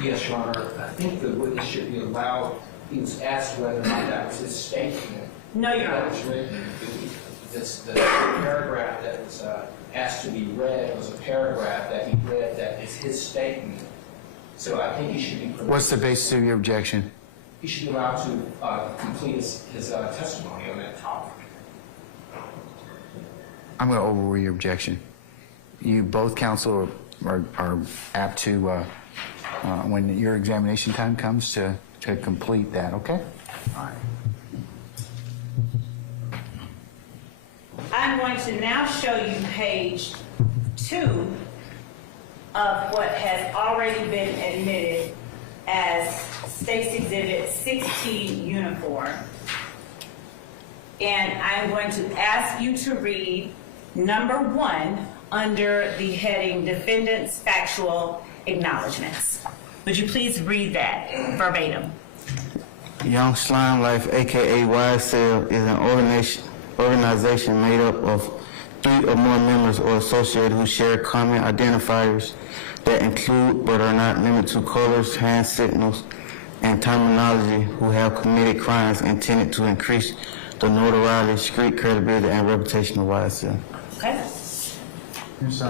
Yes, Your Honor. I think the witness should be allowed, he was asked whether or not that was his statement. no, Your That Honor. was written. The paragraph that was asked to be read was a paragraph that he read that is his statement. So I think he should be permitted. What's the basis of your objection? He should be allowed to complete his testimony on that topic. I'm going to overrule your objection. You both counsel are apt to, when your examination time comes, to complete that, okay? All right. I'm going to now show you page 2 of what has already been admitted as State's Exhibit 16 uniform. And I'm going to ask you to read number 1 under the heading Defendant's Factual Acknowledgments. Would you please read that verbatim? Young Slime Life, aka YSL, is an organization made up of 3 3 or more members or associates who share common identifiers that include but are not limited to colors, hand signals, and terminology, who have committed crimes intended to increase the notoriety, street credibility, and reputation of YSL. Okay? Ms.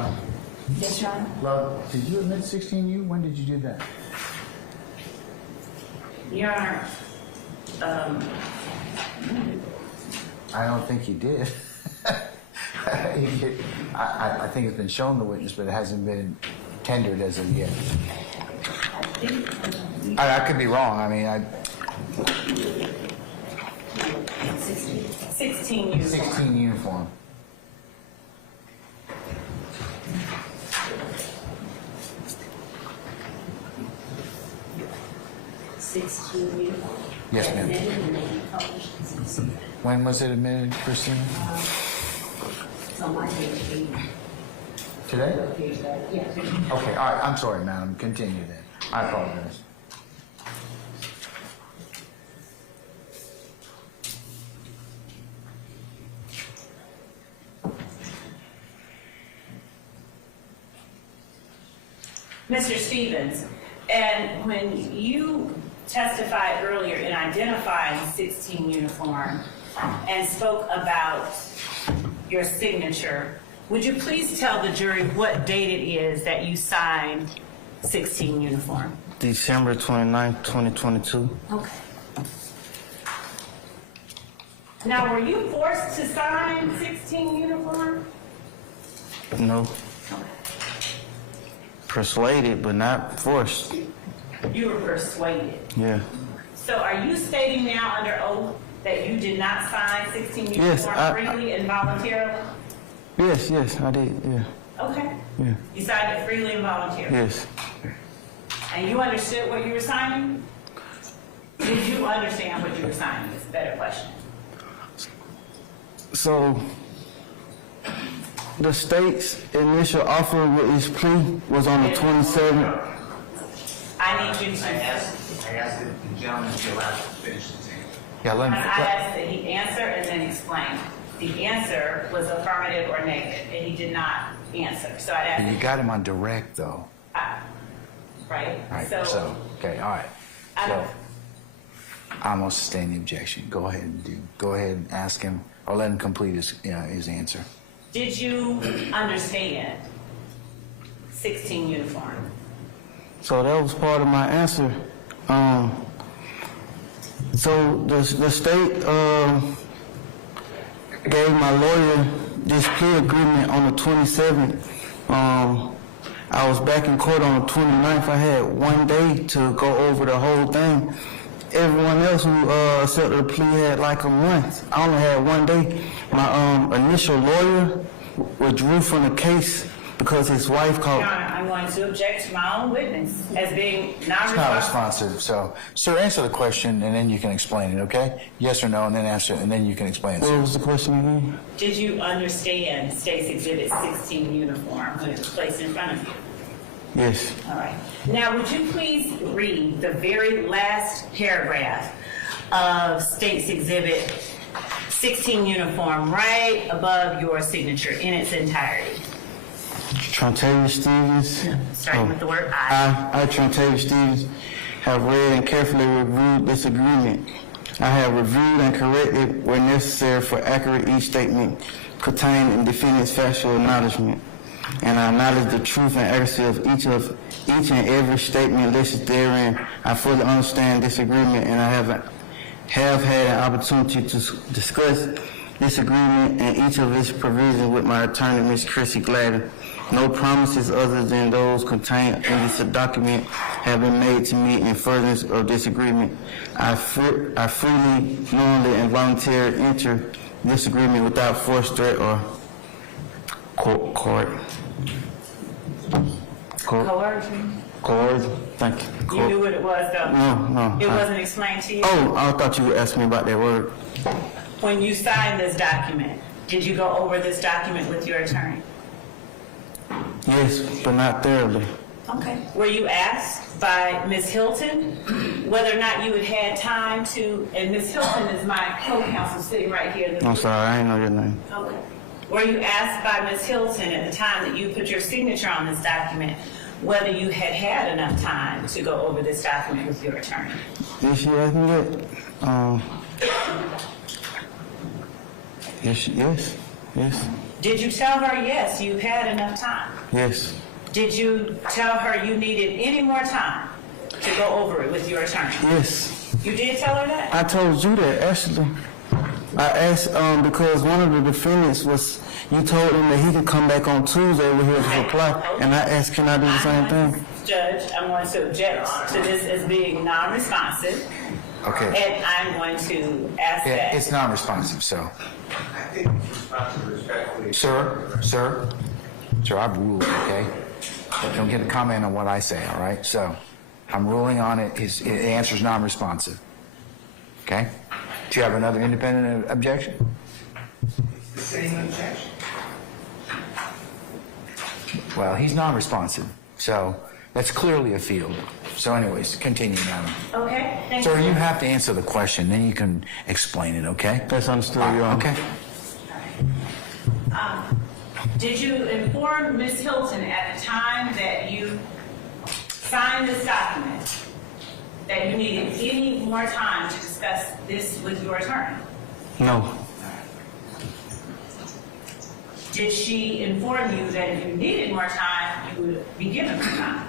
Yes, Your Honor. Love, did you admit 16U? When did you do that? Your Honor, I don't think you did. I think it's been shown the witness, but it hasn't been tendered as of yet. I could be wrong. I mean, 16 uniform. 16 uniform. Yes, ma'am. When was it admitted, Christine? Today? Okay, all right. I'm sorry, madam. Continue then. I apologize. Mr. Stevens, and when you testified earlier in identifying 16 uniform and spoke about your signature, would you please tell the jury what date it is that you signed 16 uniform? December 29, 2022. Okay. Now, were you forced to sign 16 uniform? No. Persuaded, but not forced. You were persuaded. Yeah. So are you stating now under oath that you did not sign 16 uniform Yes, freely and voluntarily? Yes, I did. Yeah. Okay. Yeah. You signed it freely and voluntarily? Yes. And you understood what you were signing? Did you understand what you were signing? It's a better question. So, the state's initial offer with his plea was on the 27th. I need you I to, asked the gentleman to allow to finish his answer. Yeah, let I me. asked that he answer and then explain. The answer was affirmative or negative, and he did not answer. So I'd ask, You got him on direct, though. right? Right. So, okay, all right. I So, don't- I'm gonna sustain the objection. Go ahead and ask him, or let him complete his answer. Did you understand 16 uniform? So that was part of my answer. So the state gave my lawyer this plea agreement on the 27th. I was back in court on the 29th. I had 1 day to go over the whole thing. Everyone else who accepted the plea had like a month. I only had 1 day. My initial lawyer withdrew from the case because his wife called. Your Honor, I'm going to object to my own witness as being It's not non-responsive. responsive, so, sir, answer the question, and then you can explain it, okay? Yes or no, and then answer, and then you can explain What it. was the question again? Did you understand State's Exhibit 16 uniform when it was placed in front of you? Yes. All right. Now, would you please read the very last paragraph of State's Exhibit 16 uniform right above your signature in its entirety? Trontavious Stevens. Starting with the word I. I, Trontavious Stevens, have read and carefully reviewed this agreement. I have reviewed and corrected where necessary for accurate each statement contained in defendant's factual acknowledgement. And I acknowledge the truth and accuracy of each and every statement listed therein. I fully understand this agreement, and I have had an opportunity to discuss this agreement and each of its provisions with my attorney, Ms. Chrissy Gladden. No promises other than those contained in this document have been made to me in furtherance of this agreement. I freely, knowingly, and voluntarily enter this agreement without force, threat, or coercion. Thank you. You knew what it was, though? No. It wasn't explained to you? Oh, I thought you would ask me about that word. When you signed this document, did you go over this document with your attorney? Yes, but not thoroughly. Okay. Were you asked by Ms. Hilton whether or not you had had time to, and Ms. Hilton is my co-counsel sitting right here. I'm sorry, I didn't know your name. Okay. Were you asked by Ms. Hilton at the time that you put your signature on this document whether you had had enough time to go over this document with your attorney? Did she ask me that? Yes. Did you tell her, yes, you had enough time? Yes. Did you tell her you needed any more time to go over it with your attorney? Yes. You did tell her that? I told you that, actually. I asked, because one of the defendants was, you told him that he could come back on Tuesday with his reply, and I asked, can I do the same thing? Judge, I'm going to object to this as being non-responsive, Okay. and I'm going to ask Yeah, that. it's non-responsive, so. I think it's responsive respectfully. Sir, I've ruled, okay? But don't get a comment on what I say, all right? So, I'm ruling on it, the answer's non-responsive. Okay? Do you have another independent objection? The same objection. Well, he's non-responsive, so that's clearly a field. So anyways, continue, madam. Okay, thank Sir, you. you have to answer the question, then you can explain it, okay? That's understood, Your Honor. Okay. Did you inform Ms. Hilton at the time that you signed this document that you needed any more time to discuss this with your attorney? No. Did she inform you that if you needed more time, you would be given more time?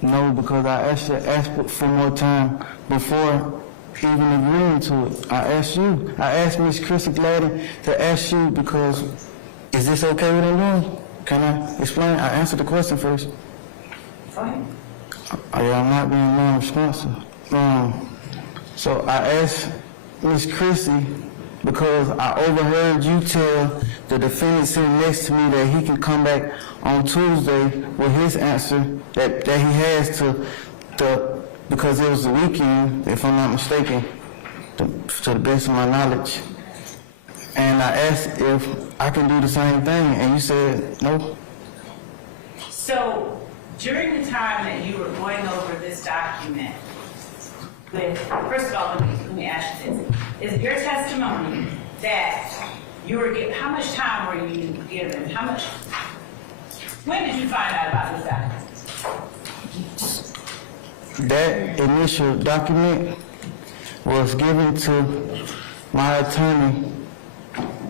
No, because I actually asked for more time before even agreeing to it. I asked you. I asked Ms. Chrissy Gladden to ask you because, is this okay with I'm doing? Can I explain? I answered the question first. Go ahead. I'm not being non-responsive. So I asked Ms. Chrissy because I overheard you tell the defendant sitting next to me that he can come back on Tuesday with his answer that he has to because it was the weekend, if I'm not mistaken, to the best of my knowledge. And I asked if I can do the same thing, and you said no. So during the time that you were going over this document first of all, let me ask you this. Is it your testimony that you were given, how much time were you given? When did you find out about this document? That initial document was given to my attorney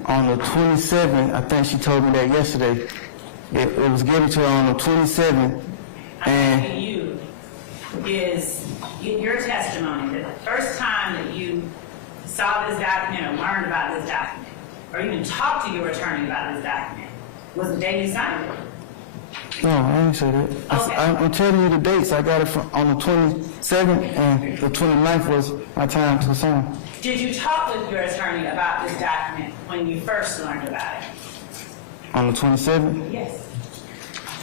on the 27th. I think she told me that yesterday. It was given to her on the 27th. I'm asking you, is your testimony that the first time that you saw this document or learned about this document, or even talked to your attorney about this document, was the day you signed it? No, I didn't say that. Okay. I'm telling you the dates. I got it on the 27th, and the 29th was my time to sign. Did you talk with your attorney about this document when you first learned about it? On the 27th? Yes.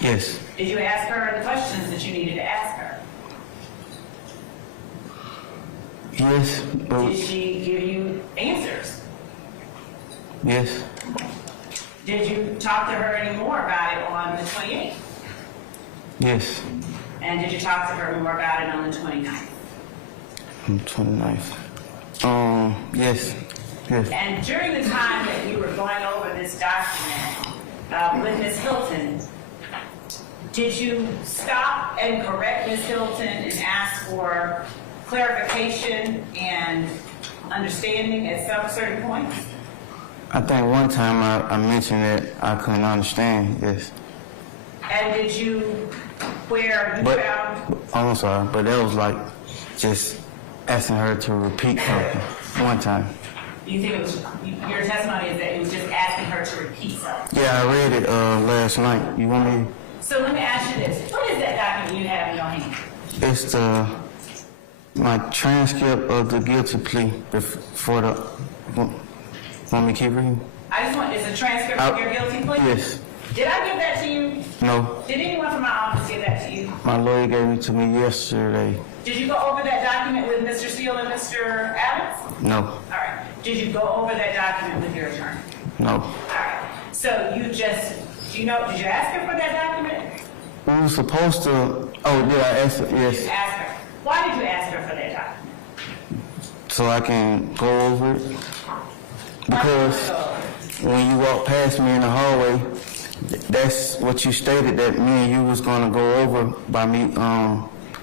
Yes. Did you ask her the questions that you needed to ask her? Yes. Did she give you answers? Yes. Did you talk to her any more about it on the 28th? Yes. And did you talk to her more about it on the 29th? On the 29th. Yes. Yes. And during the time that you were going over this document with Ms. Hilton, did you stop and correct Ms. Hilton and ask for clarification and understanding at some certain points? I think one time I mentioned that I couldn't understand, yes. And did you, where you found, I'm sorry, but that was like just asking her to repeat something one time. you think it was, your testimony is that it was just asking her to repeat something? Yeah, I read it last night. You want me? So let me ask you this. What is that document you have in your hand? It's my transcript of the guilty plea for the. Want me to keep reading? I just want, it's a transcript of your guilty plea? Yes. Did I give that to you? No. Did anyone from my office give that to you? My lawyer gave it to me yesterday. Did you go over that document with Mr. Steele and Mr. Adams? No. All right. Did you go over that document with your attorney? No. All right. So you just, did you ask her for that document? We were supposed to. Oh, yeah, I asked her. You Yes. asked her. Why did you ask her for that document? So I can go over it. Because when you walked past me in the hallway, that's what you stated, that me and you was gonna go over by me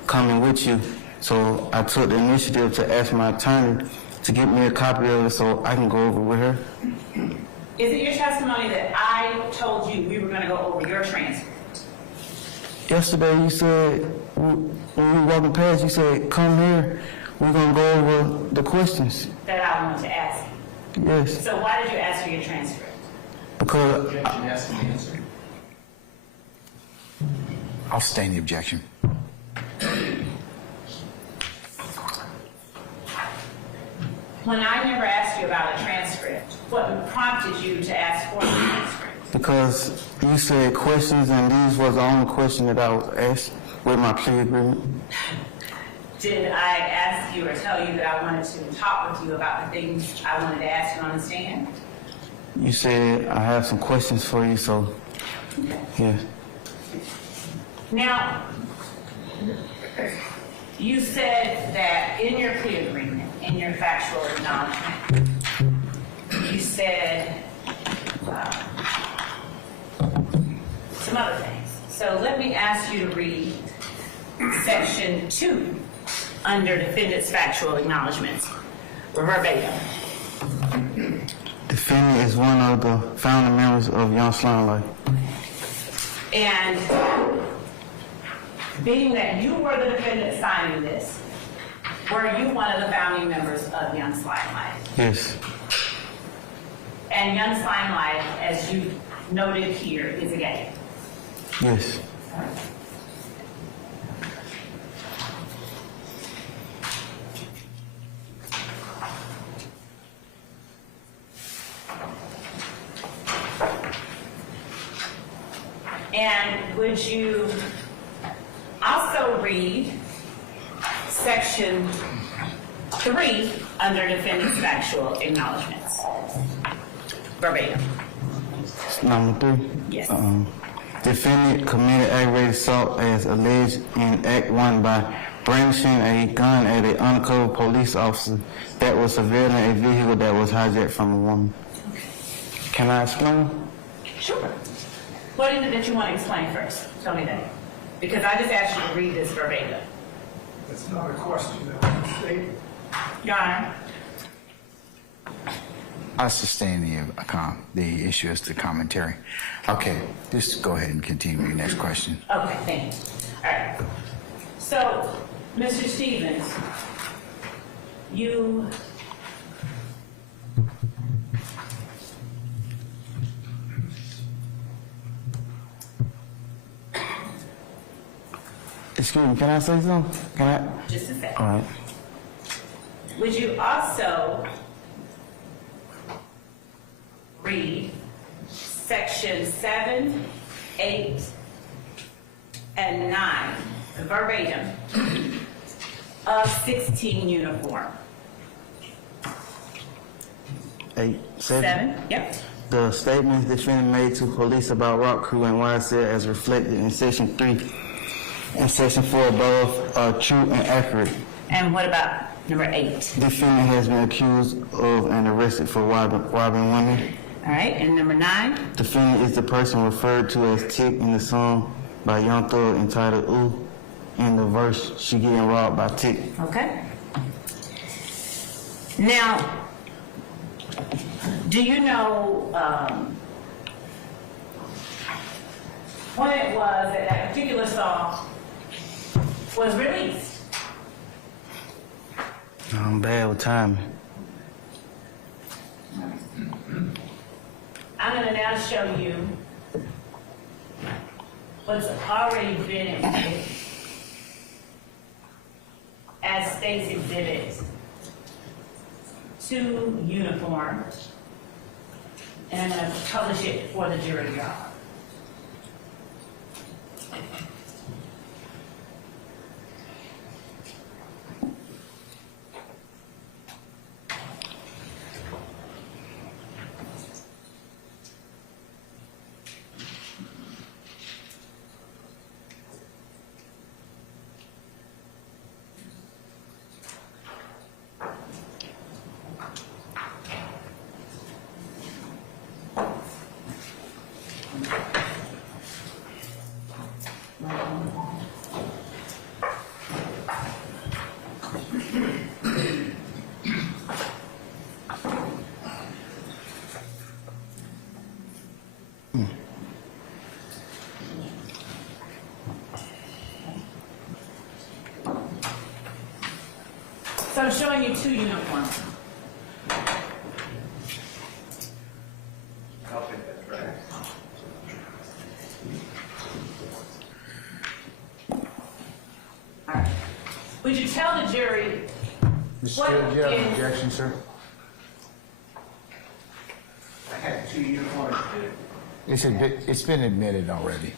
coming with you. So I took the initiative to ask my attorney to get me a copy of it so I can go over with her. Is it your testimony that I told you we were gonna go over your transcript? Yesterday you said, when we were walking past, you said, come here, we're gonna go over the questions. That I wanted to ask you. Yes, So why did you ask for your transcript? because Objection has to be answered. I'll sustain the objection. When I never asked you about a transcript, what prompted you to ask for a transcript? because you said questions and these was the only question that I was asked with my plea agreement. Did I ask you or tell you that I wanted to talk with you about the things I wanted to ask you on the stand? You said I have some questions for you, so, yeah. Now, you said that in your plea agreement, in your factual acknowledgement, you said some other things. So let me ask you to read section 2 under defendant's factual acknowledgments, verbatim. Defendant is one of the founding members of Young Slime Life. And being that you were the defendant signing this, were you one of the founding members of Young Slime Life? Yes, And Young Slime Life, as you noted here, is a gang. yes, And would you also read section 3 under defendant's factual acknowledgments? Verbatim. number 3. Yes. Defendant committed aggravated assault as alleged in Act 1 by brandishing a gun at an undercover police officer that was surveilling a vehicle that was hijacked from a woman. Can I explain? Sure. What is it that you want to explain first? Tell me that. Because I just asked you to read this verbatim. That's not a question, that was a statement. Your Honor. I sustain the issue as to commentary. Okay, just go ahead and continue your next question. Okay, thank you. All right. So, Mr. Stevens, you Excuse me, can I say something? Can I? just a second. All right. Would you also read section 7, 8, and 9, verbatim, of 16 uniform? 8, 7. 7, yep. The statements defendant made to police about Rock Crew and YSL as reflected in section 3 and section 4 above are true and accurate. And what about number 8? Defendant has been accused of and arrested for robbing women. All right, and number 9? Defendant is the person referred to as Tick in the song by Young Thug entitled Ooh. In the verse, she getting robbed by Tick. Okay. Now, do you know when it was that that particular song was released? I'm bad with timing. I'm going to now show you what's already been exhibited as State's Exhibit 2 uniform, and I'm going to publish it for the jury to read. So I'm showing you 2 uniforms. I'll take that, right? All right. Would you tell the jury Mr. what Steele, do you have an is- objection, sir? I had 2 uniforms. It's been admitted already.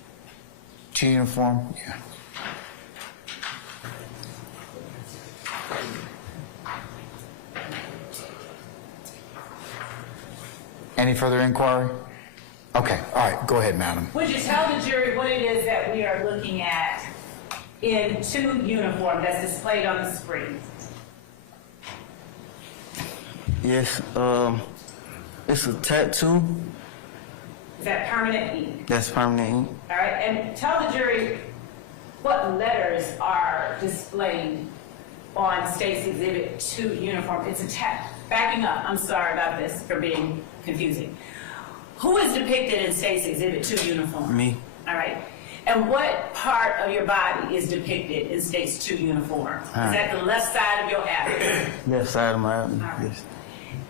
2 uniform? Yeah. Any further inquiry? Okay, all right, go ahead, madam. Would you tell the jury what it is that we are looking at in 2 uniform that's displayed on the screen? Yes, it's a tattoo. Is that permanent ink? That's permanent ink. All right, and tell the jury what letters are displayed on State's Exhibit 2 uniform. It's backing up, I'm sorry about this for being confusing. Who is depicted in State's Exhibit 2 uniform? Me. All right. And what part of your body is depicted in State's 2 uniform? Is that the left side of your abdomen? Left side of my abdomen. All right. Yes.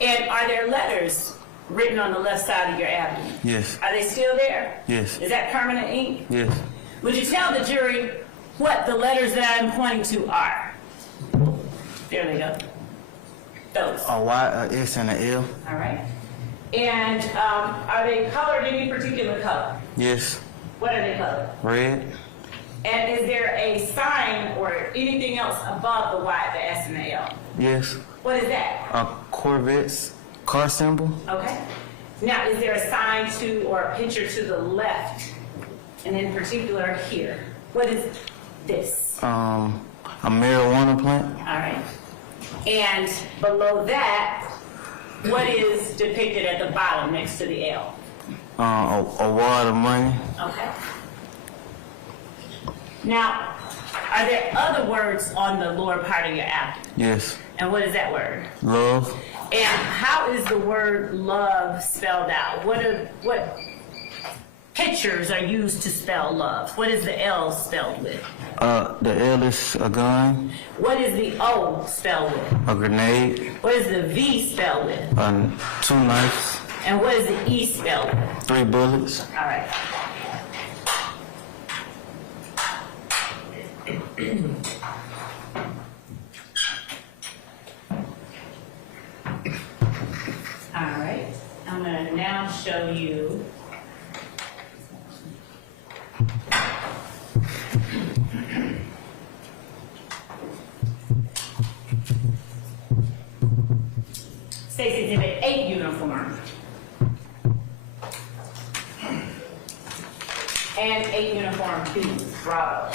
And are there letters written on the left side of your abdomen? Yes. Are they still there? Yes. Is that permanent ink? Yes. Would you tell the jury what the letters that I'm pointing to are? There they go. Those. A Y, a S, and a L. All right. And are they colored any particular color? Yes. What are they colored? Red. And is there a sign or anything else above the Y, the S, and the L? Yes. What is that? A Corvette's car symbol. Okay. Now, is there a sign to or a picture to the left, and in particular here? What is this? A marijuana plant. All right. And below that, what is depicted at the bottom next to the L? A wad of money. Okay. Now, are there other words on the lower part of your abdomen? Yes. And what is that word? Love. And how is the word love spelled out? What pictures are used to spell love? What is the L spelled with? The L is a gun. What is the O spelled with? A grenade. What is the V spelled with? 2 knives. And what is the E spelled with? 3 bullets. All right. All right. I'm going to now show you State's Exhibit 8 uniform. And 8 uniform B, Bravo.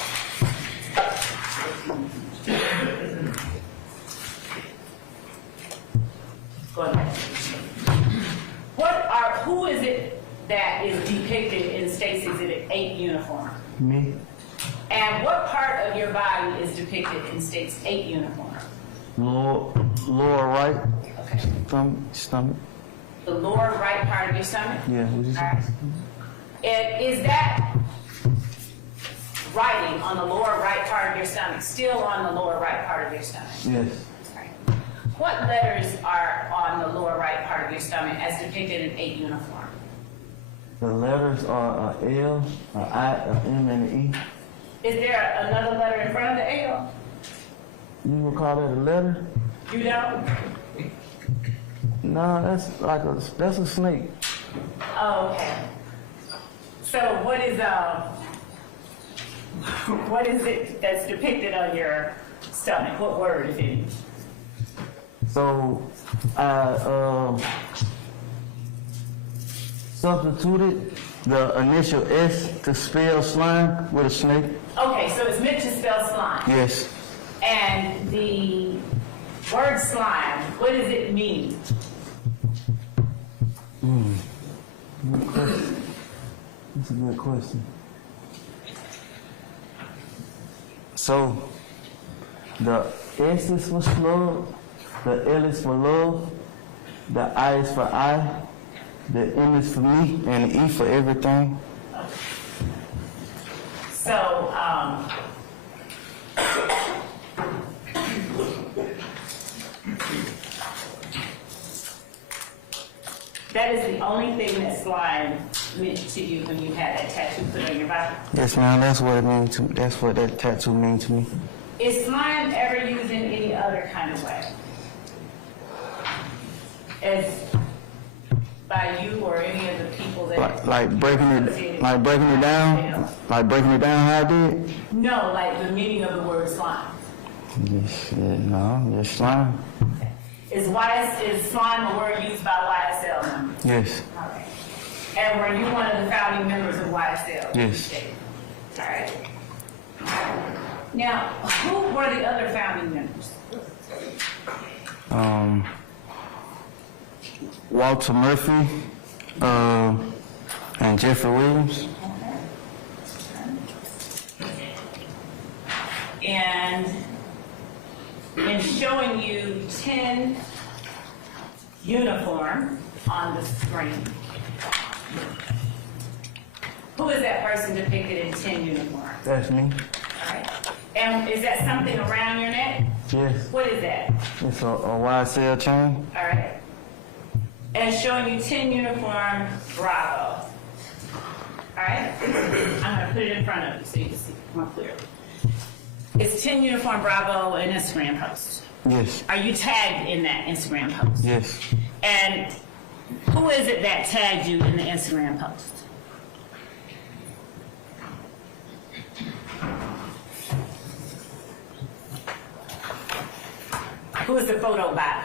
Go ahead. Who is it that is depicted in State's Exhibit 8 uniform? Me. And what part of your body is depicted in State's 8 uniform? Lower right. Okay. Stomach. The lower right part of your stomach? Yeah. What you All say? right. And is that writing on the lower right part of your stomach still on the lower right part of your stomach? Yes. All right. What letters are on the lower right part of your stomach as depicted in 8 uniform? The letters are a L, a I, a M, and an E. Is there another letter in front of the L? You would call that a letter? You don't? No, that's a snake. Oh, okay. So what is it that's depicted on your stomach? What word, if any? So I substituted the initial S to spell slime with a snake. Okay, so it's meant to spell slime. Yes. And the word slime, what does it mean? Good question. That's a good question. So the S is for slug, the L is for love, the I is for I, the M is for me, and the E for everything. So, That is the only thing that slime meant to you when you had that tattoo put on your body. Yes, ma'am, that's what it means to me. That's what that tattoo means to me. Is slime ever used in any other kind of way? As by you or any of the people that... Like breaking it down? Like breaking it down how I did? No, like the meaning of the word slime. Yes, no, just slime. Is slime a word used by YSL members? Yes, All right. And were you one of the founding members of YSL? yes. All right. Now, who were the other founding members? Walter Murphy, and Jeffrey Williams. And in showing you 10 uniform on the screen, who is that person depicted in 10 uniform? That's me. All right. And is that something around your neck? Yes. What is that? It's a YSL chain. All right. And showing you 10 uniform Bravo. All right? I'm going to put it in front of you so you can see more clearly. It's 10 uniform Bravo an Instagram post. Yes, Are you tagged in that Instagram post? yes. And who is it that tagged you in the Instagram post? Who is the photo by?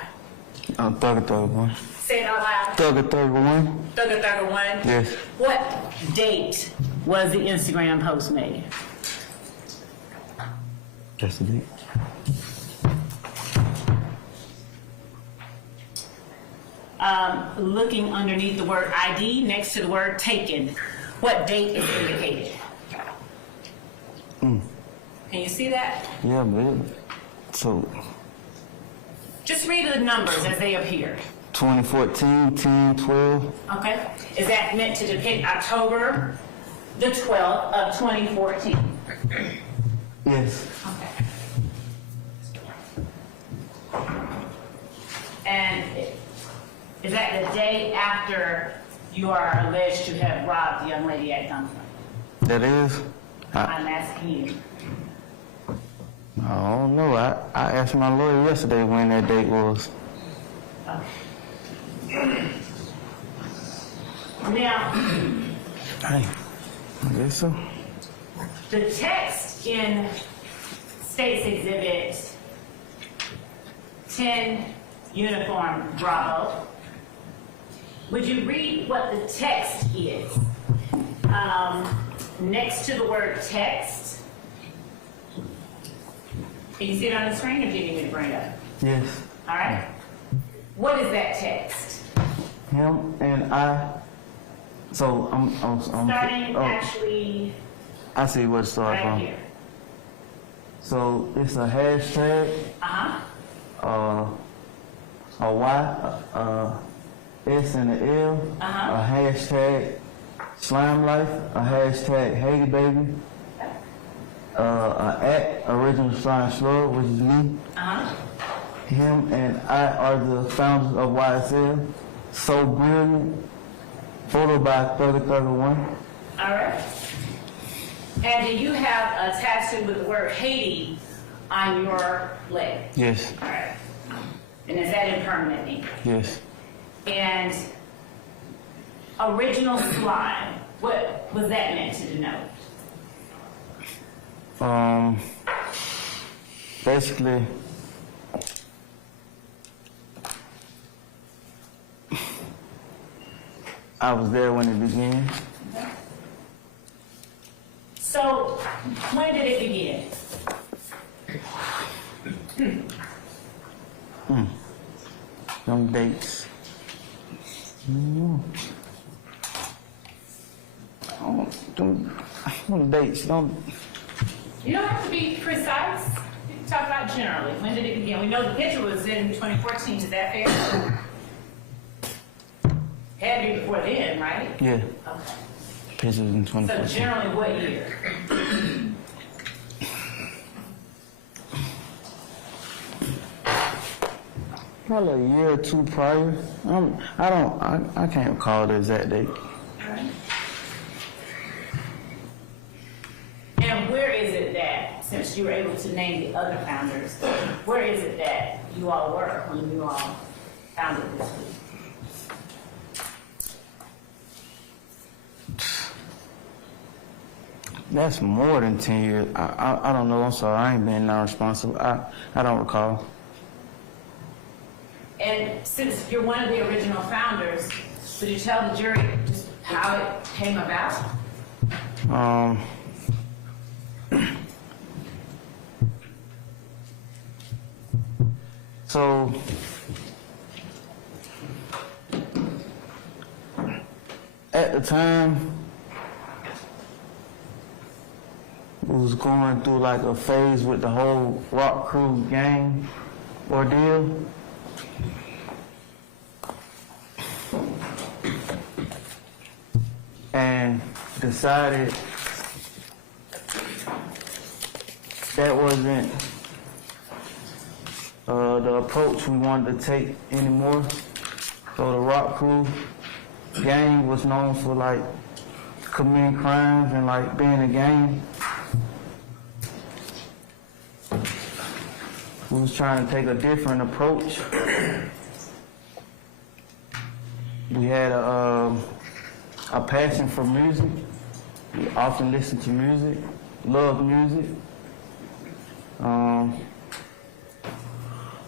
Thugger 1. Say it out loud. Thugger 1. Thugger 1. Yes. What date was the Instagram post made? That's the date. Looking underneath the word ID next to the word taken, what date is indicated? Can you see that? Yeah, but so Just read the numbers as they appear. 2014, 10, 12. Okay? Is that meant to depict October the 12th of 2014? Yes. Okay. And is that the day after you are alleged to have robbed the young lady at gunpoint? That is? I'm asking you. I don't know. I asked my lawyer yesterday when that date was. Now, Hey, I guess so. the text in State's Exhibit 10 Uniform Bravo, would you read what the text is? Next to the word text, can you see it on the screen or do you need me to bring it up? Yes. All right. What is that text? Him and I. So I'm Starting oh, actually I see where to start right from. here. So it's a hashtag, Uh-huh. a Y, S and a L, a hashtag Slime Life, a hashtag Haiti Baby, a at Original Slime Slug, which is me. Uh-huh. Him and I are the founders of YSL. So Brilliant, photo by 3031. All right. And do you have a tattoo with the word Haiti on your leg? Yes, All right. And is that in permanent ink? yes. And original slime, what was that meant to denote? Basically, I was there when it began. So, when did it begin? Them dates. Them dates, don't. You don't have to be precise. You can talk about generally. When did it begin? We know the picture was in 2014. Is that fair? Had to be before then, right? Yeah, Okay. pictures in So 2014. generally, what year? Probably a year or two prior. I can't recall the exact date. And where is it that, since you were able to name the other founders, where is it that you all were when you all founded this group? That's more than 10 years. I don't know. I'm sorry. I ain't been non-responsible. I don't recall. And since you're one of the original founders, would you tell the jury just how it came about? So, at the time, we was going through like a phase with the whole rock crew gang ordeal. And decided that wasn't the approach we wanted to take anymore. So the rock crew gang was known for like committing crimes and like being a gang. We was trying to take a different approach. We had a passion for music. We often listen to music, love music.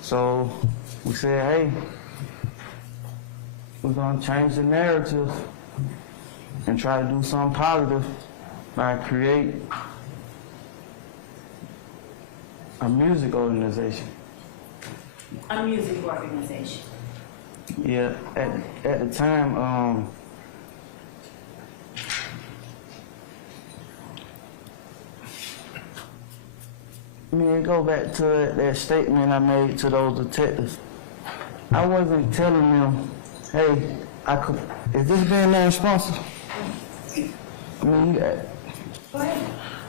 So we said, hey, we're gonna change the narrative and try to do something positive by creating a music organization. A music organization. Yeah, at the time, go back to that statement I made to those detectives. I wasn't telling them, hey, is this being irresponsible?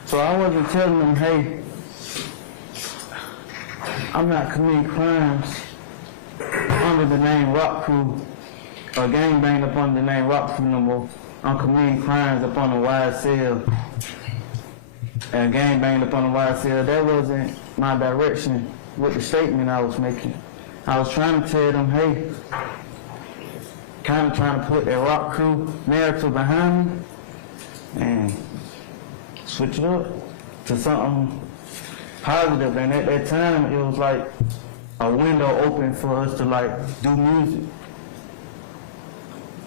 So I wasn't telling them, hey, I'm not committing crimes under the name Rock Crew, or gangbang up under the name Rock Crew no more. I'm committing crimes up on the YSL. And gangbang up on the YSL. That wasn't my direction with the statement I was making. I was trying to tell them, hey, kind of trying to put that Rock Crew narrative behind me and switch it up to something positive. And at that time, it was like a window open for us to like do music.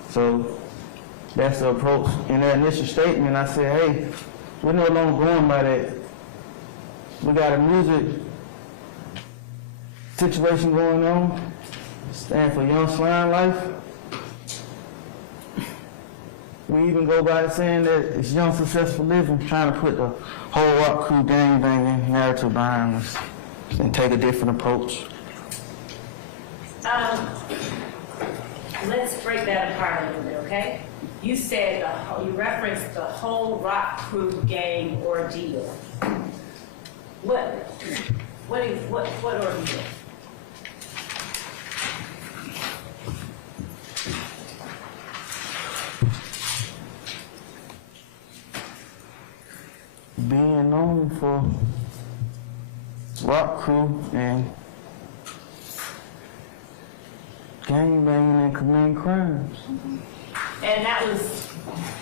So that's the approach. In that initial statement, I said, hey, we're no longer going by that. We got a music situation going on. Stand for Young Slime Life. We even go by saying that it's young, successful living, trying to put the whole Rock Crew gangbanging narrative behind us and take a different approach. Let's break that apart a little bit, okay? You said you referenced the whole Rock Crew gang ordeal. What ordeal? Being known for Rock Crew and gangbanging and committing crimes. And that was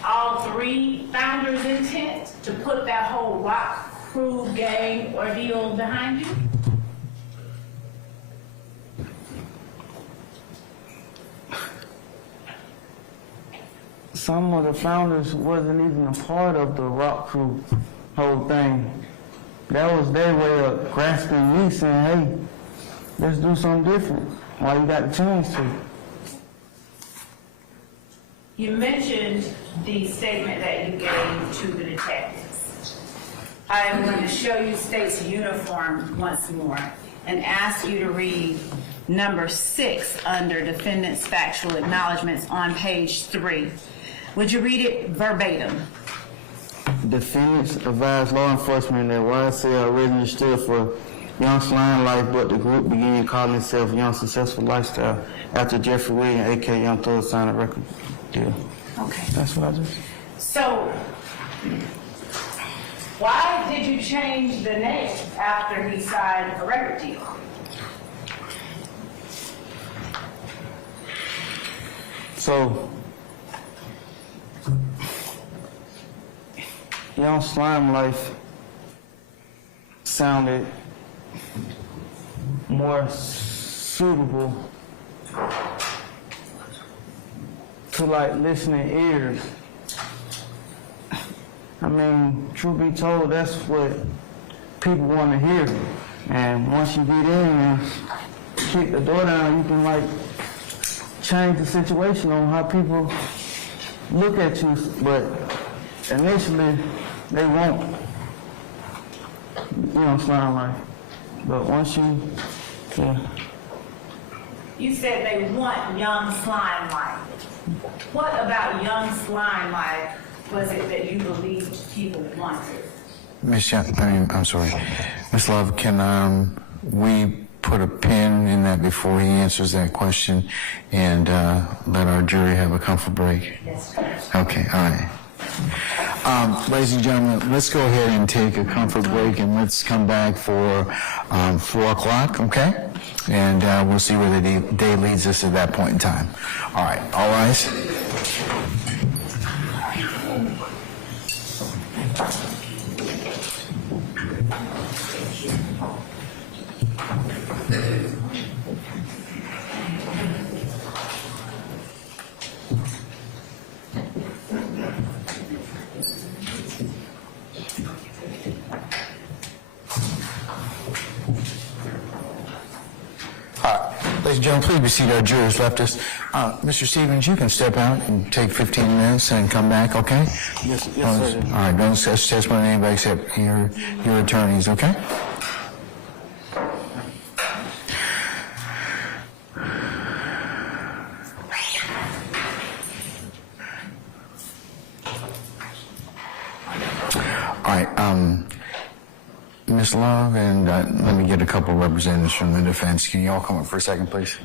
all three founders' intent to put that whole Rock Crew gang ordeal behind you? Some of the founders wasn't even a part of the Rock Crew whole thing. That was their way of grasping me, saying, hey, let's do something different. Why you got the chance to? You mentioned the statement that you gave to the detectives. I am going to show you State's uniform once more and ask you to read number 6 under defendant's factual acknowledgments on page 3. Would you read it verbatim? Defendants advised law enforcement that YSL originally stood for Young Slime Life, but the group began calling itself Young Successful Lifestyle after Jeffrey Williams, a.k.a. Young Thug, signed a record deal. Okay. That's what I just... So, why did you change the name after he signed a record deal? So, Young Slime Life sounded more suitable to like listening ears. I mean, truth be told, that's what people want to hear. And once you get in and kick the door down, you can like change the situation on how people look at you. But initially, they won't. You know, Slime Life. But once you, yeah. You said they want Young Slime Life. What about Young Slime Life was it that you believed people wanted? Miss Love, can we put a pin in that before he answers that question and let our jury have a comfort break? Yes, sir. Okay, all right. Ladies and gentlemen, let's go ahead and take a comfort break and let's come back for 4 o'clock, okay? And we'll see where the day leads us at that point in time. All right, all rise. Ladies and gentlemen, please be seated. Our jurors left us. Mr. Stevens, you can step out and take 15 minutes and come back, okay? Yes, sir. All right, don't assess testimony to anybody except your attorneys, okay? All right, Ms. Love, and let me get a couple of representatives from the defense. Can you all come up for a second, please?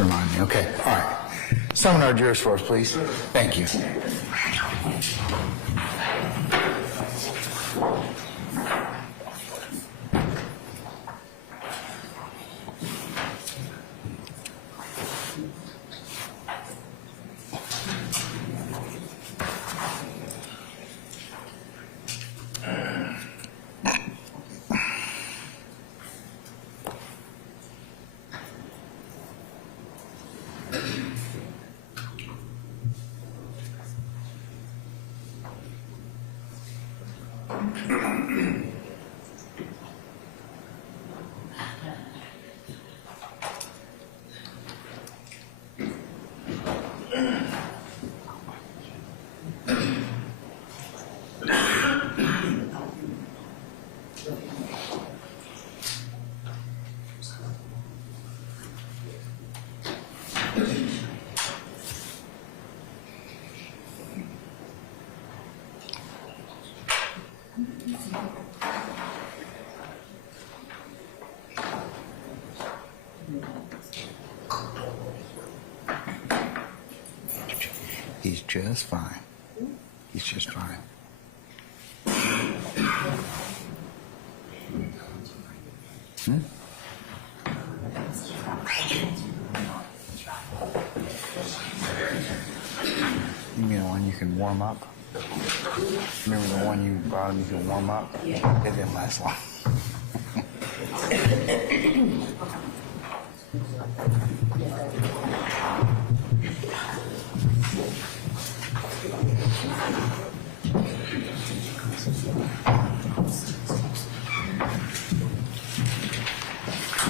to remind me. Okay, all right. Summon our jurors for us, please. Thank you. He's just fine. He's just fine. You mean the one you can warm up? Remember the one you brought him you can warm up? Yeah. It didn't last long.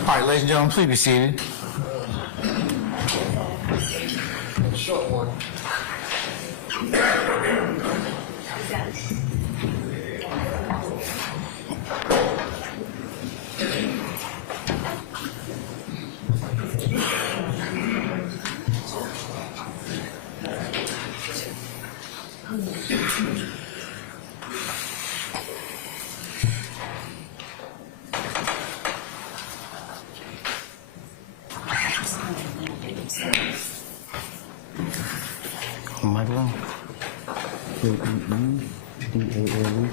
All right, ladies and gentlemen, please be seated. Short one. Michael? D-A-L-E.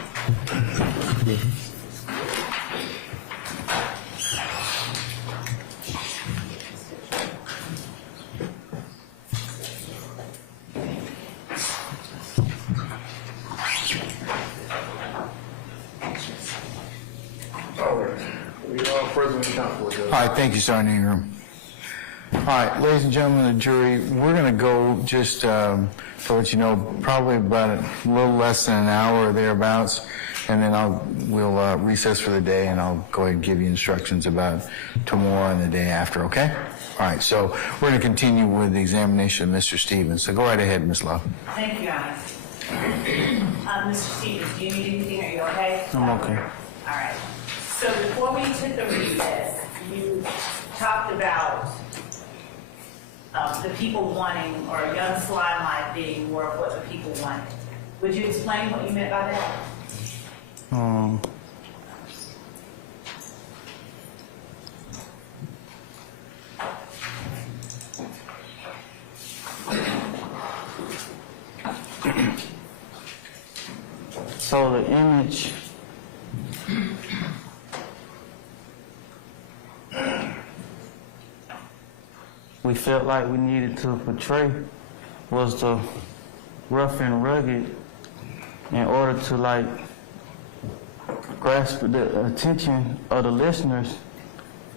All right, thank you, Sergeant Ingram. All right, ladies and gentlemen of the jury, we're going to go just to let you know, probably about a little less than an hour or thereabouts, and then we'll recess for the day, and I'll go ahead and give you instructions about tomorrow and the day after, okay? All right, so we're going to continue with the examination of Mr. Stevens. So go right ahead, Ms. Love. Thank you, Your Honor. Mr. Stevens, do you need anything? Are you okay? I'm okay. All right. So before we took the recess, you talked about the people wanting, or young slime life being more of what the people wanted. Would you explain what you meant by that? So the image we felt like we needed to portray was the rough and rugged in order to like grasp the attention of the listeners,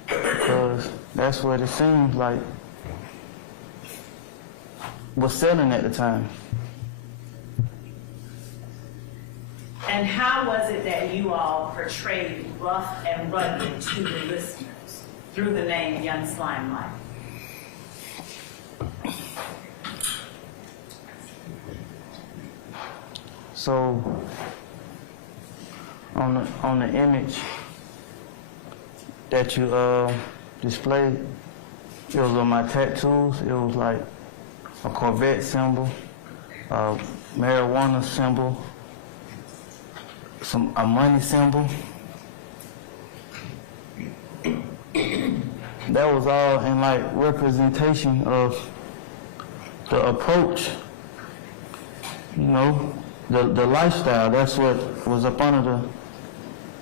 because that's what it seems like was selling at the time. And how was it that you all portrayed rough and rugged to the listeners through the name Young Slime Life? So on the image that you displayed, it was on my tattoos. It was like a Corvette symbol, a marijuana symbol, a money symbol. that was all in like representation of the approach, you know, the lifestyle. That's what was up under the,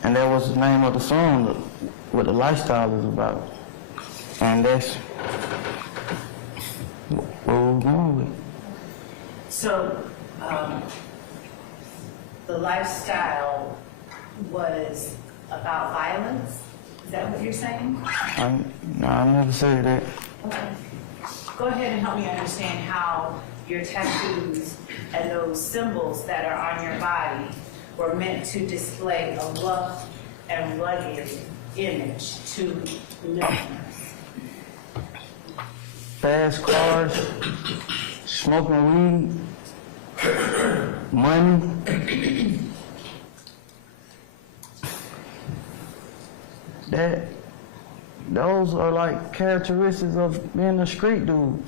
and that was the name of the song, what the lifestyle is about. And that's what we're going with. So, the lifestyle was about violence? Is that what you're saying? No, I never said that. Okay. Go ahead and help me understand how your tattoos and those symbols that are on your body were meant to display a rough and rugged image to listeners. Fast cars, smoking weed, money. Those are like characteristics of being a street dude.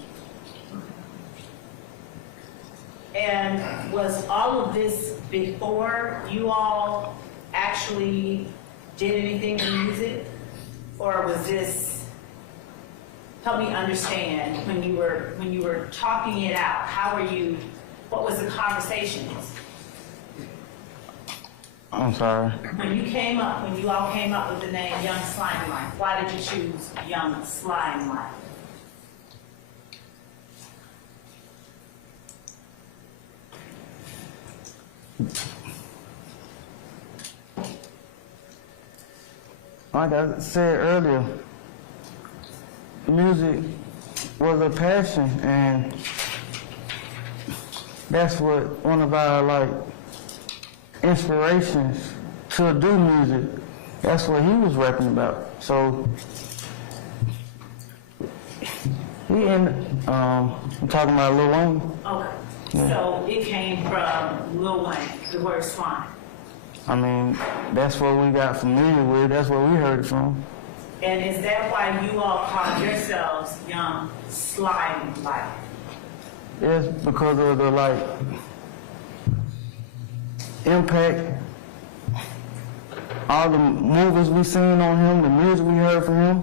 And was all of this before you all actually did anything in music? Or was this, help me understand, when you were talking it out, what was the conversations? I'm sorry. When you all came up with the name Young Slime Life, why did you choose Young Slime Life? Like I said earlier, music was a passion, and that's what one of our like inspirations to do music. That's what he was rapping about. So I'm talking about Lil Wayne. Okay, Yeah. so it came from Lil Wayne, the word slime. I mean, that's what we got familiar with. That's where we heard it from. And is that why you all call yourselves Young Slime Life? It's because of the like impact, all the movies we seen on him, the music we heard from him.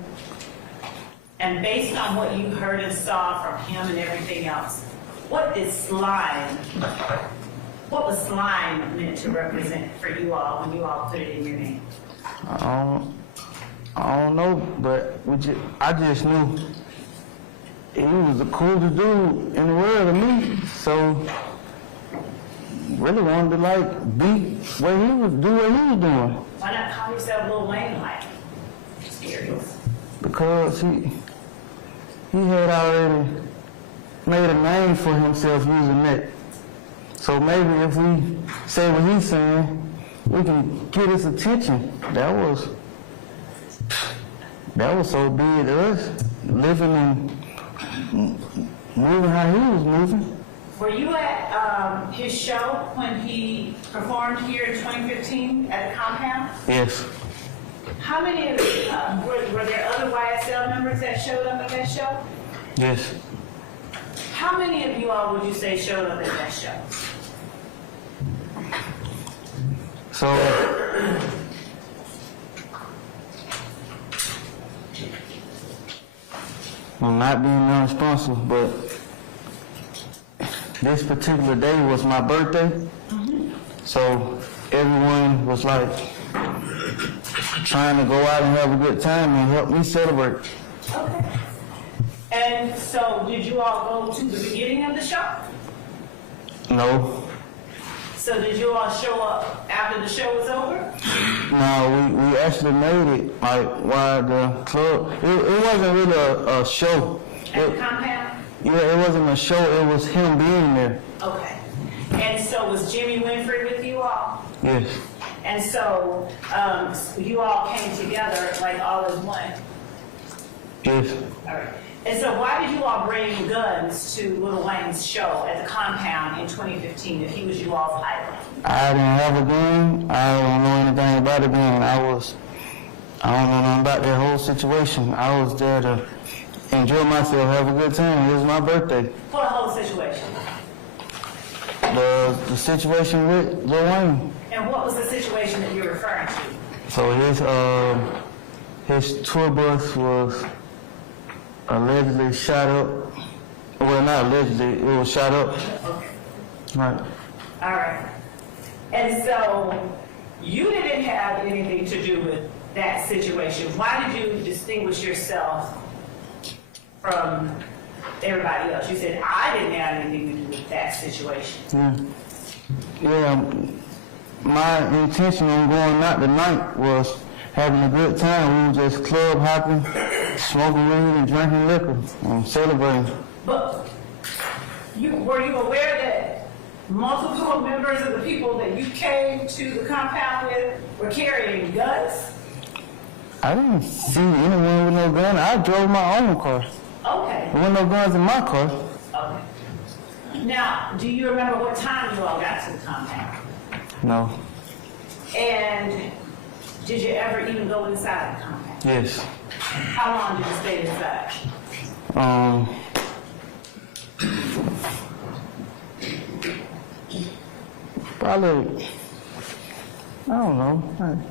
And based on what you heard and saw from him and everything else, what was slime meant to represent for you all when you all put it in your name? I don't know, but I just knew he was the coolest dude in the world to me. So really wanted to like be where he was, do what he was doing. Why not call yourself Lil Wayne Life? Just curious. Because he had already made a name for himself using that. So maybe if we say what he's saying, we can get his attention. That was so big to us, living and moving how he was moving. Were you at his show when he performed here in 2015 at the compound? Yes. How many of were there other YSL members that showed up at that show? Yes. How many of you all would you say showed up at that show? So I'm not being irresponsible, but this particular day was my birthday. So everyone was like trying to go out and have a good time and help me celebrate. Okay. And so did you all go to the beginning of the show? No. So did you all show up after the show was over? No, we actually made it like while the club, it wasn't really a show. At the compound? Yeah, it wasn't a show, it was him being there. Okay. And so was Jimmy Winfrey with you all? Yes. And so you all came together like all as one? Yes. All right. And so why did you all bring guns to Lil Wayne's show at the compound in 2015 if he was you all's idol? I didn't have a gun. I don't know anything about a gun. I don't know nothing about that whole situation. I was there to enjoy myself, have a good time. It was my birthday. What whole situation? The situation with Lil Wayne. And what was the situation that you're referring to? So his tour bus was allegedly shot up. Well, not allegedly, it was shot up. Okay. Right. All right. And so you didn't have anything to do with that situation. Why did you distinguish yourself from everybody else? You said, I didn't have anything to do with that situation. Yeah, my intention on going out tonight was having a good time. We were just club hopping, smoking weed and drinking liquor and celebrating. But were you aware that multiple members of the people that you came to the compound with were carrying guns? I didn't see anyone with no gun. I drove my own car. Okay. There weren't no guns in my car. Okay. Now, do you remember what time you all got to the compound? No. And did you ever even go inside the compound? Yes. How long did you stay inside? Probably, I don't know.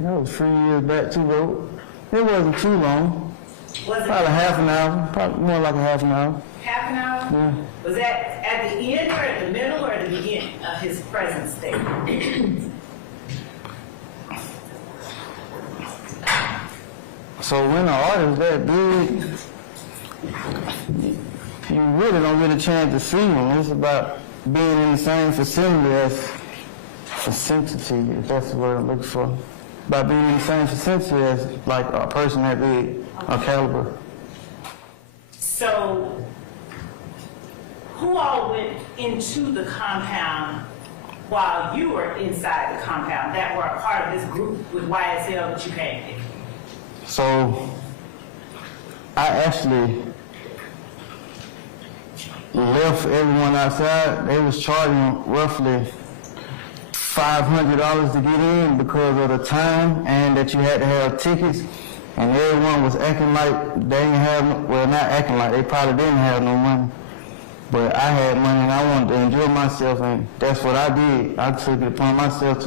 That was 3 years back too, but it wasn't too long. Was it Probably half an hour, probably more like a half an hour. half an hour? Yeah. Was that at the end or at the middle or at the beginning of his presence there? So when an artist that big, you really don't get a chance to see him. It's about being in the same vicinity as vicinity, if that's the word I'm looking for. About being in the same vicinity as like a person that big, a caliber. So, who all went into the compound while you were inside the compound that were a part of this group with YSL that you came with? So I actually left everyone outside. They was charging roughly $500 to get in because of the time and that you had to have tickets. And everyone was acting like they didn't have, well, not acting like, they probably didn't have no money. But I had money and I wanted to enjoy myself, and that's what I did. I took it upon myself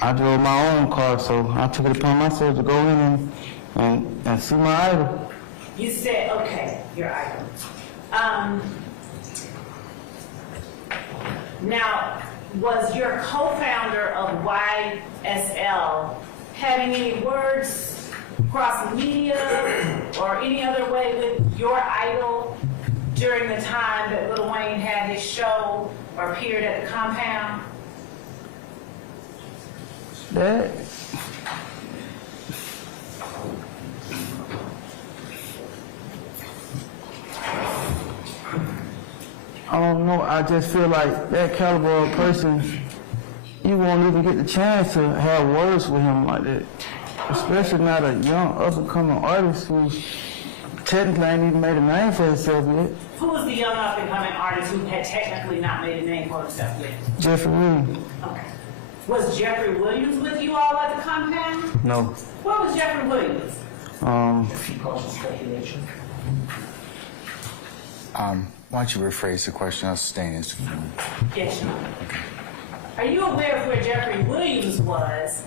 I drove my own car, so I took it upon myself to go in and see my idol. You said, okay, your idol. Now, was your co-founder of YSL having any words across the media or any other way with your idol during the time that Lil Wayne had his show or appeared at the compound? That, I don't know, I just feel like that caliber of person, you won't even get the chance to have words with him like that. Especially not a young, up-and-coming artist who technically ain't even made a name for himself yet. Who was the young up-and-coming artist who had technically not made a name for himself yet? Jeffrey Williams. Okay. Was Jeffrey Williams with you all at the compound? No. Where was Jeffrey Williams? Why don't you rephrase the question? I'll sustain this. Yes, Your Honor. Are you aware of where Jeffrey Williams was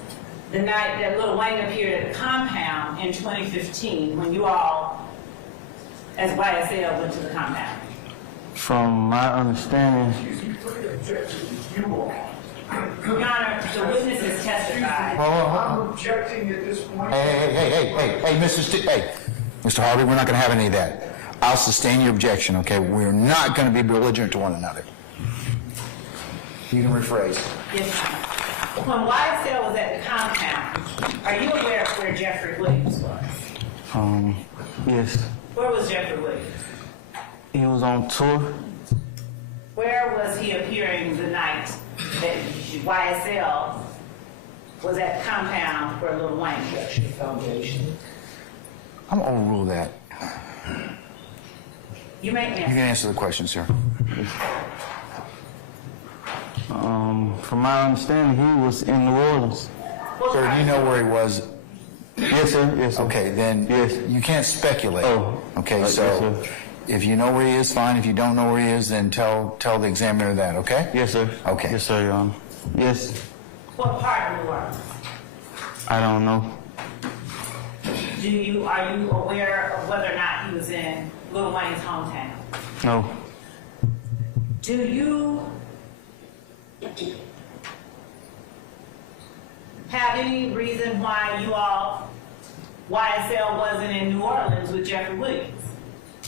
the night that Lil Wayne appeared at the compound in 2015 when you all, as YSL, went to the compound? From my understanding, Your Honor, the witnesses testified. I'm objecting at this point. Hey, Mr. Harvey, we're not going to have any of that. I'll sustain your objection, okay? We're not going to be belligerent to one another. You can rephrase. Yes, Your Honor. When YSL was at the compound, are you aware of where Jeffrey Williams was? yes, Where was Jeffrey Williams? he was on tour. Where was he appearing the night that YSL was at the compound where Lil Wayne was? Foundation. I'm going to overrule that. You may You can answer. answer the question, sir. From my understanding, he was in New Orleans. Sir, do you know where he was? Yes, sir. Yes, sir. Okay, then Yes. you can't speculate. Oh. Okay, Yes, so sir. if you know where he is, fine. If you don't know where he is, then tell the examiner that, okay? Yes, sir. Okay. Yes, sir, Your Honor. Yes, What part of New Orleans? I don't know. Are you aware of whether or not he was in Little Wayne's hometown? No. Do you have any reason why YSL wasn't in New Orleans with Jeffrey Williams?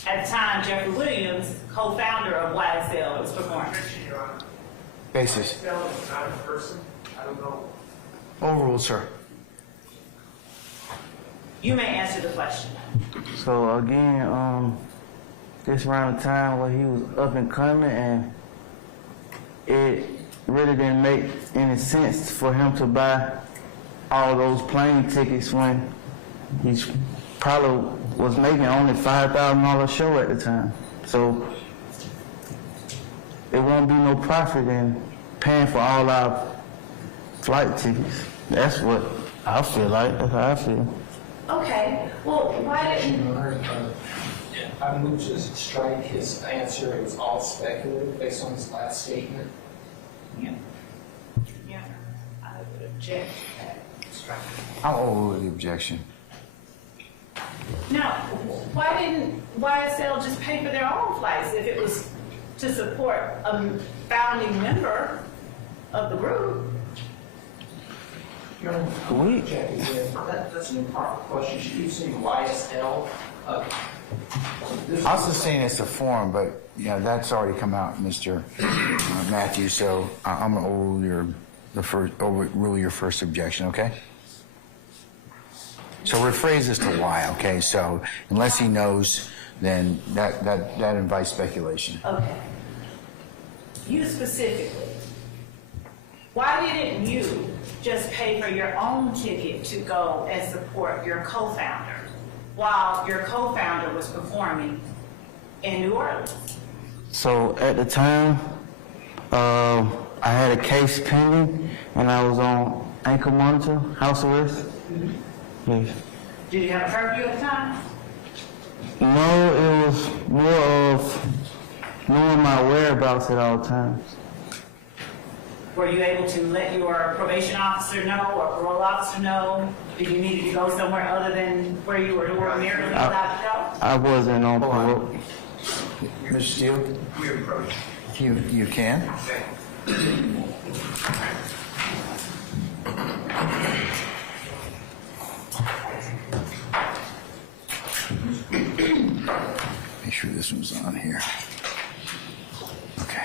At the time, Jeffrey Williams, co-founder of YSL, was performing. Your Honor, Basis. Stella is not a person. I don't know. Overruled, sir. You may answer the question. So again, this around the time where he was up and coming, and it really didn't make any sense for him to buy all those plane tickets when he probably was making only $5,000 show at the time. So it won't be no profit in paying for all our flight tickets. That's what I feel like. That's how I feel. Okay, well, why didn't, I moved to strike his answer. It was all speculative based on his last statement. yeah, I would object to that. Strike. I'll overrule the objection. Now, why didn't YSL just pay for their own flights if it was to support a founding member of the group? Your Honor, check again. That's an improper question. Should you say YSL? I was just saying it's a form, but yeah, that's already come out, Mr. Matthews. So I'm gonna overrule your first objection. Okay. So rephrase this to why. Okay. So unless he knows, then that invites speculation. Okay. You specifically, why didn't you just pay for your own ticket to go and support your co-founder while your co-founder was performing in New Orleans? So at the time, I had a case pending, and I was on ankle monitor, house arrest. Yes. Did you have a curfew at the time? No, it was more of knowing my whereabouts at all times. Were you able to let your probation officer know or parole officer know if you needed to go somewhere other than where you were ordinarily allowed to go? I wasn't on parole. Mr. Steele, We approach. you can. Make sure this one's on here. Okay.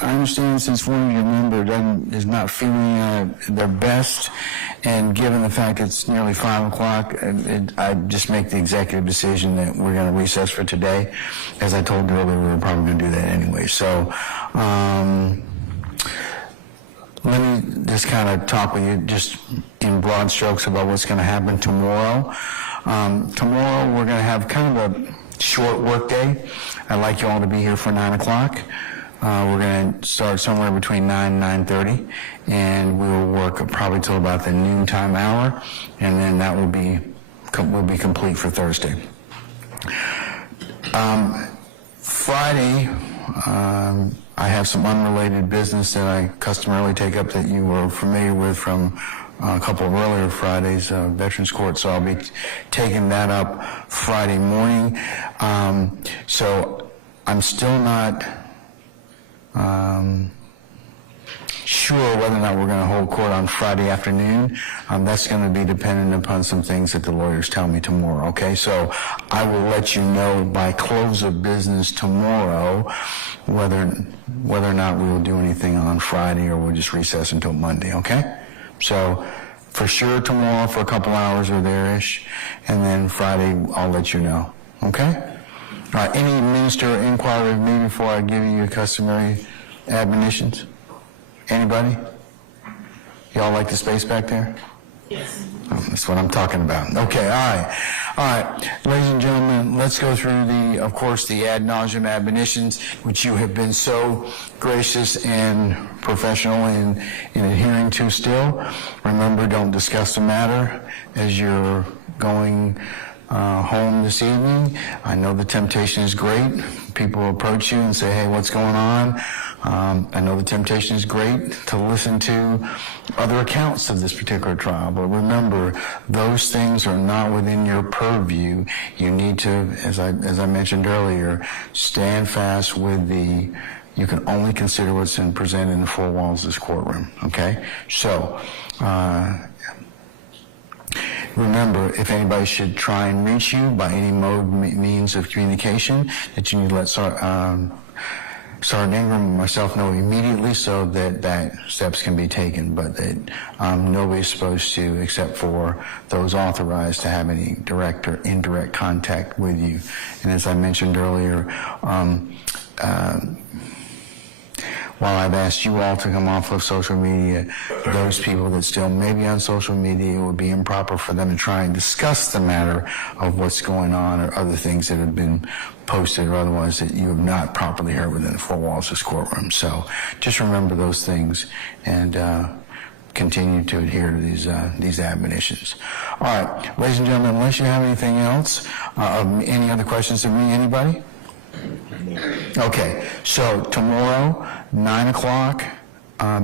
I understand since one of your members is not feeling their best, and given the fact it's nearly 5 o'clock, I just make the executive decision that we're going to recess for today. As I told you earlier, we were probably going to do that anyway. So let me just kind of talk with you just in broad strokes about what's going to happen tomorrow. Tomorrow we're going to have kind of a short work day. I'd like you all to be here for 9 o'clock. We're going to start somewhere between 9 and 9:30, and we will work probably till about the noontime hour, and then that will be complete for Thursday. Friday, I have some unrelated business that I customarily take up that you were familiar with from a couple of earlier Fridays, Veterans Court, so I'll be taking that up Friday morning. So I'm still not sure whether or not we're going to hold court on Friday afternoon. That's going to be dependent upon some things that the lawyers tell me tomorrow, okay? So I will let you know by close of business tomorrow whether or not we will do anything on Friday or we'll just recess until Monday, okay? So for sure tomorrow for a couple hours or there-ish, and then Friday I'll let you know, okay? All right, any minister inquiry of me before I give you your customary admonitions? Anybody? Y'all like the space back there? Yes. Oh, that's what I'm talking about. Okay, all right. All right, ladies and gentlemen, let's go through of course, the ad nauseum admonitions, which you have been so gracious and professional in adhering to still. Remember, don't discuss the matter as you're going home this evening. I know the temptation is great. People approach you and say, hey, what's going on? I know the temptation is great to listen to other accounts of this particular trial, but remember, those things are not within your purview. You need to, as I mentioned earlier, stand fast with you can only consider what's presented in the four walls of this courtroom, okay? So, remember, if anybody should try and reach you by any means of communication, that you need to let Sergeant Ingram and myself know immediately so that steps can be taken, but that nobody's supposed to, except for those authorized to have any direct or indirect contact with you. And as I mentioned earlier, while I've asked you all to come off of social media, those people that still may be on social media, it would be improper for them to try and discuss the matter of what's going on or other things that have been posted or otherwise that you have not properly heard within the four walls of this courtroom. So just remember those things and continue to adhere to these admonitions. All right, ladies and gentlemen, unless you have anything else, any other questions of me, anybody? Okay, so tomorrow, 9 o'clock,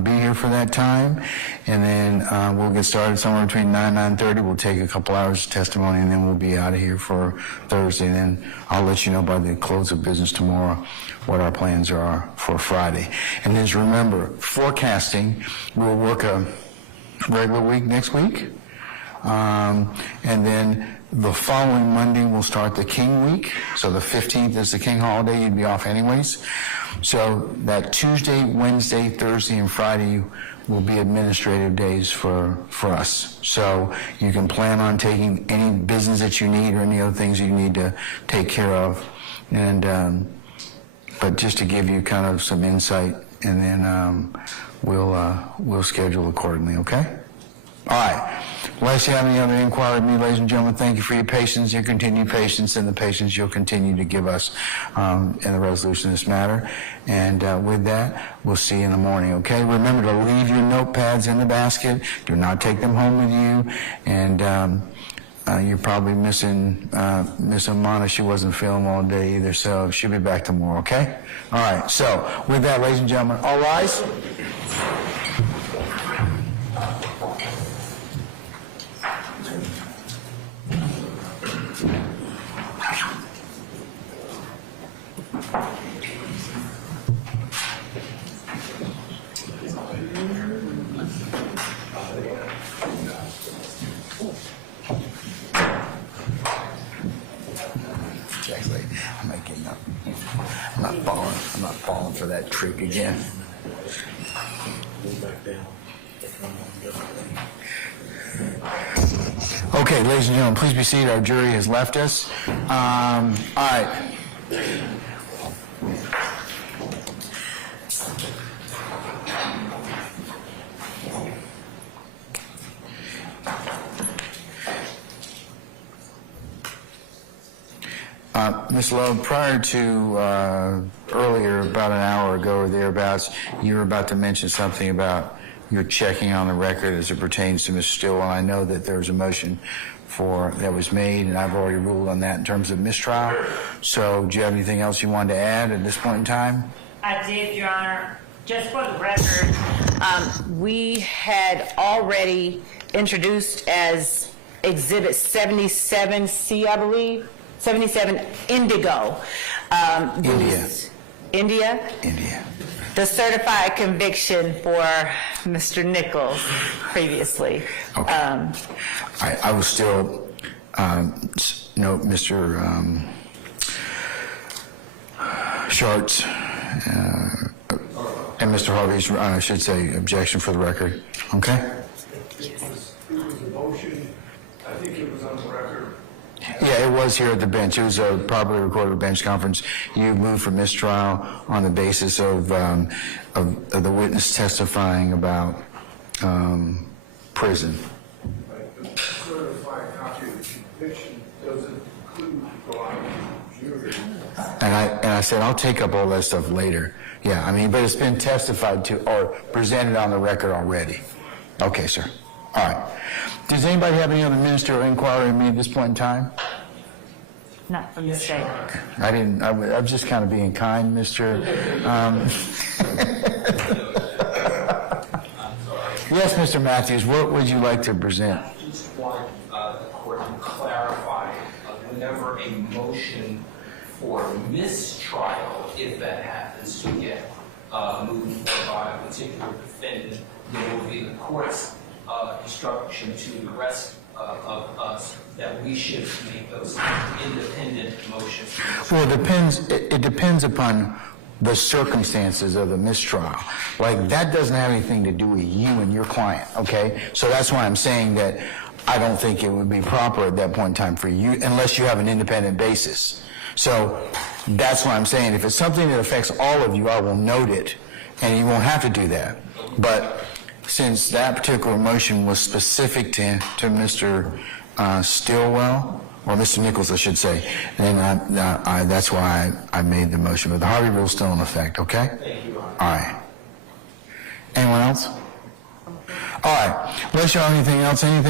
be here for that time, and then we'll get started somewhere between 9 and 9:30. We'll take a couple hours of testimony, and then we'll be out of here for Thursday. And then I'll let you know by the close of business tomorrow what our plans are for Friday. And just remember, forecasting, we'll work a regular week next week, and then the following Monday, we'll start the King Week. So the 15th is the King holiday. You'd be off anyways. So that Tuesday, Wednesday, Thursday, and Friday will be administrative days for us. So you can plan on taking any business that you need or any other things you need to take care of. And but just to give you kind of some insight, and then we'll schedule accordingly, okay? All right. Unless you have any other inquiry of me, ladies and gentlemen, thank you for your patience, your continued patience, and the patience you'll continue to give us in the resolution of this matter. And with that, we'll see you in the morning, okay? Remember to leave your notepads in the basket. Do not take them home with you. And you're probably missing Miss Amana. She wasn't feeling all day either, so she'll be back tomorrow, okay? All right. So with that, ladies and gentlemen, all rise. I'm not falling for for that trick again. Okay, ladies and gentlemen, please be seated. Our jury has left us. All right. Ms. Love, prior to earlier, about an hour ago or thereabouts, you were about to mention something about your checking on the record as it pertains to Mr. Stillwell. I know that there was a motion that was made, and I've already ruled on that in terms of mistrial. So do you have anything else you wanted to add at this point in time? I did, Your Honor. Just for the record, we had already introduced as Exhibit 77C, I believe, 77 Indigo. India? The certified conviction for Mr. Nichols previously. Okay. I will still note Mr. Shart's and Mr. Harvey's, I should say, objection for the record. Okay? It was a motion, I think it was on the record. Yeah, it was here at the bench. It was a properly recorded bench conference. You moved for mistrial on the basis of the witness testifying about prison. The certified copy of the conviction doesn't include the line of jury. And I said, I'll take up all that stuff later. Yeah, I mean, but it's been testified to or presented on the record already. Okay, sir. All right. Does anybody have any other ministerial inquiry of me at this point in time? Not from the state. I didn't. I was just kind of being kind, Mr. Yes, Mr. Matthews. What would you like to present? I just want the court to clarify whenever a motion for mistrial, if that happens to get moved by a particular defendant, there will be the court's instruction to the rest of us that we should make those independent motions. Well, it depends upon the circumstances of the mistrial. Like, that doesn't have anything to do with you and your client, okay? So that's why I'm saying that I don't think it would be proper at that point in time for you, unless you have an independent basis. So that's why I'm saying if it's something that affects all of you, I will note it, and you won't have to do that. But since that particular motion was specific to Mr. Stillwell, or Mr. Nichols, I should say, then that's why I made the motion. But the Harvey rule is still in effect, okay? Thank you, Your Honor. All right. Anyone else? All right. Unless you have anything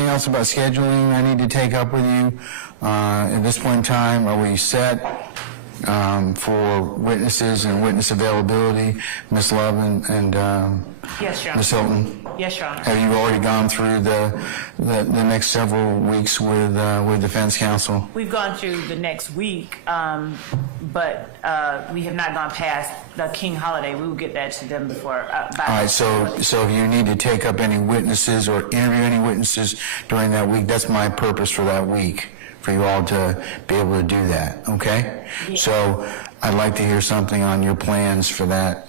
else about scheduling I need to take up with you at this point in time, are we set for witnesses and witness availability, Ms. Love and Yes, Your Honor. Ms. Hilton? Yes, Your Honor. Have you already gone through the next several weeks with defense counsel? We've gone through the next week, but we have not gone past the King holiday. We will get that to them before. All right, so if you need to take up any witnesses or interview any witnesses during that week, that's my purpose for that week, for you all to be able to do that, okay? Yeah. So I'd like to hear something on your plans for that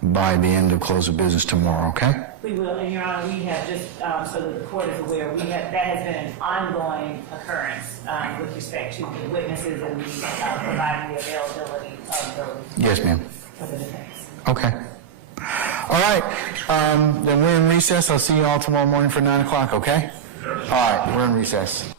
by the end of close of business tomorrow, okay? We will, and Your Honor, we have just, so that the court is aware, that has been an ongoing occurrence with respect to the witnesses and providing the availability of those. Yes, ma'am. For the defense. Okay. All right, then we're in recess. I'll see you all tomorrow morning for 9 o'clock, okay? All right, we're in recess.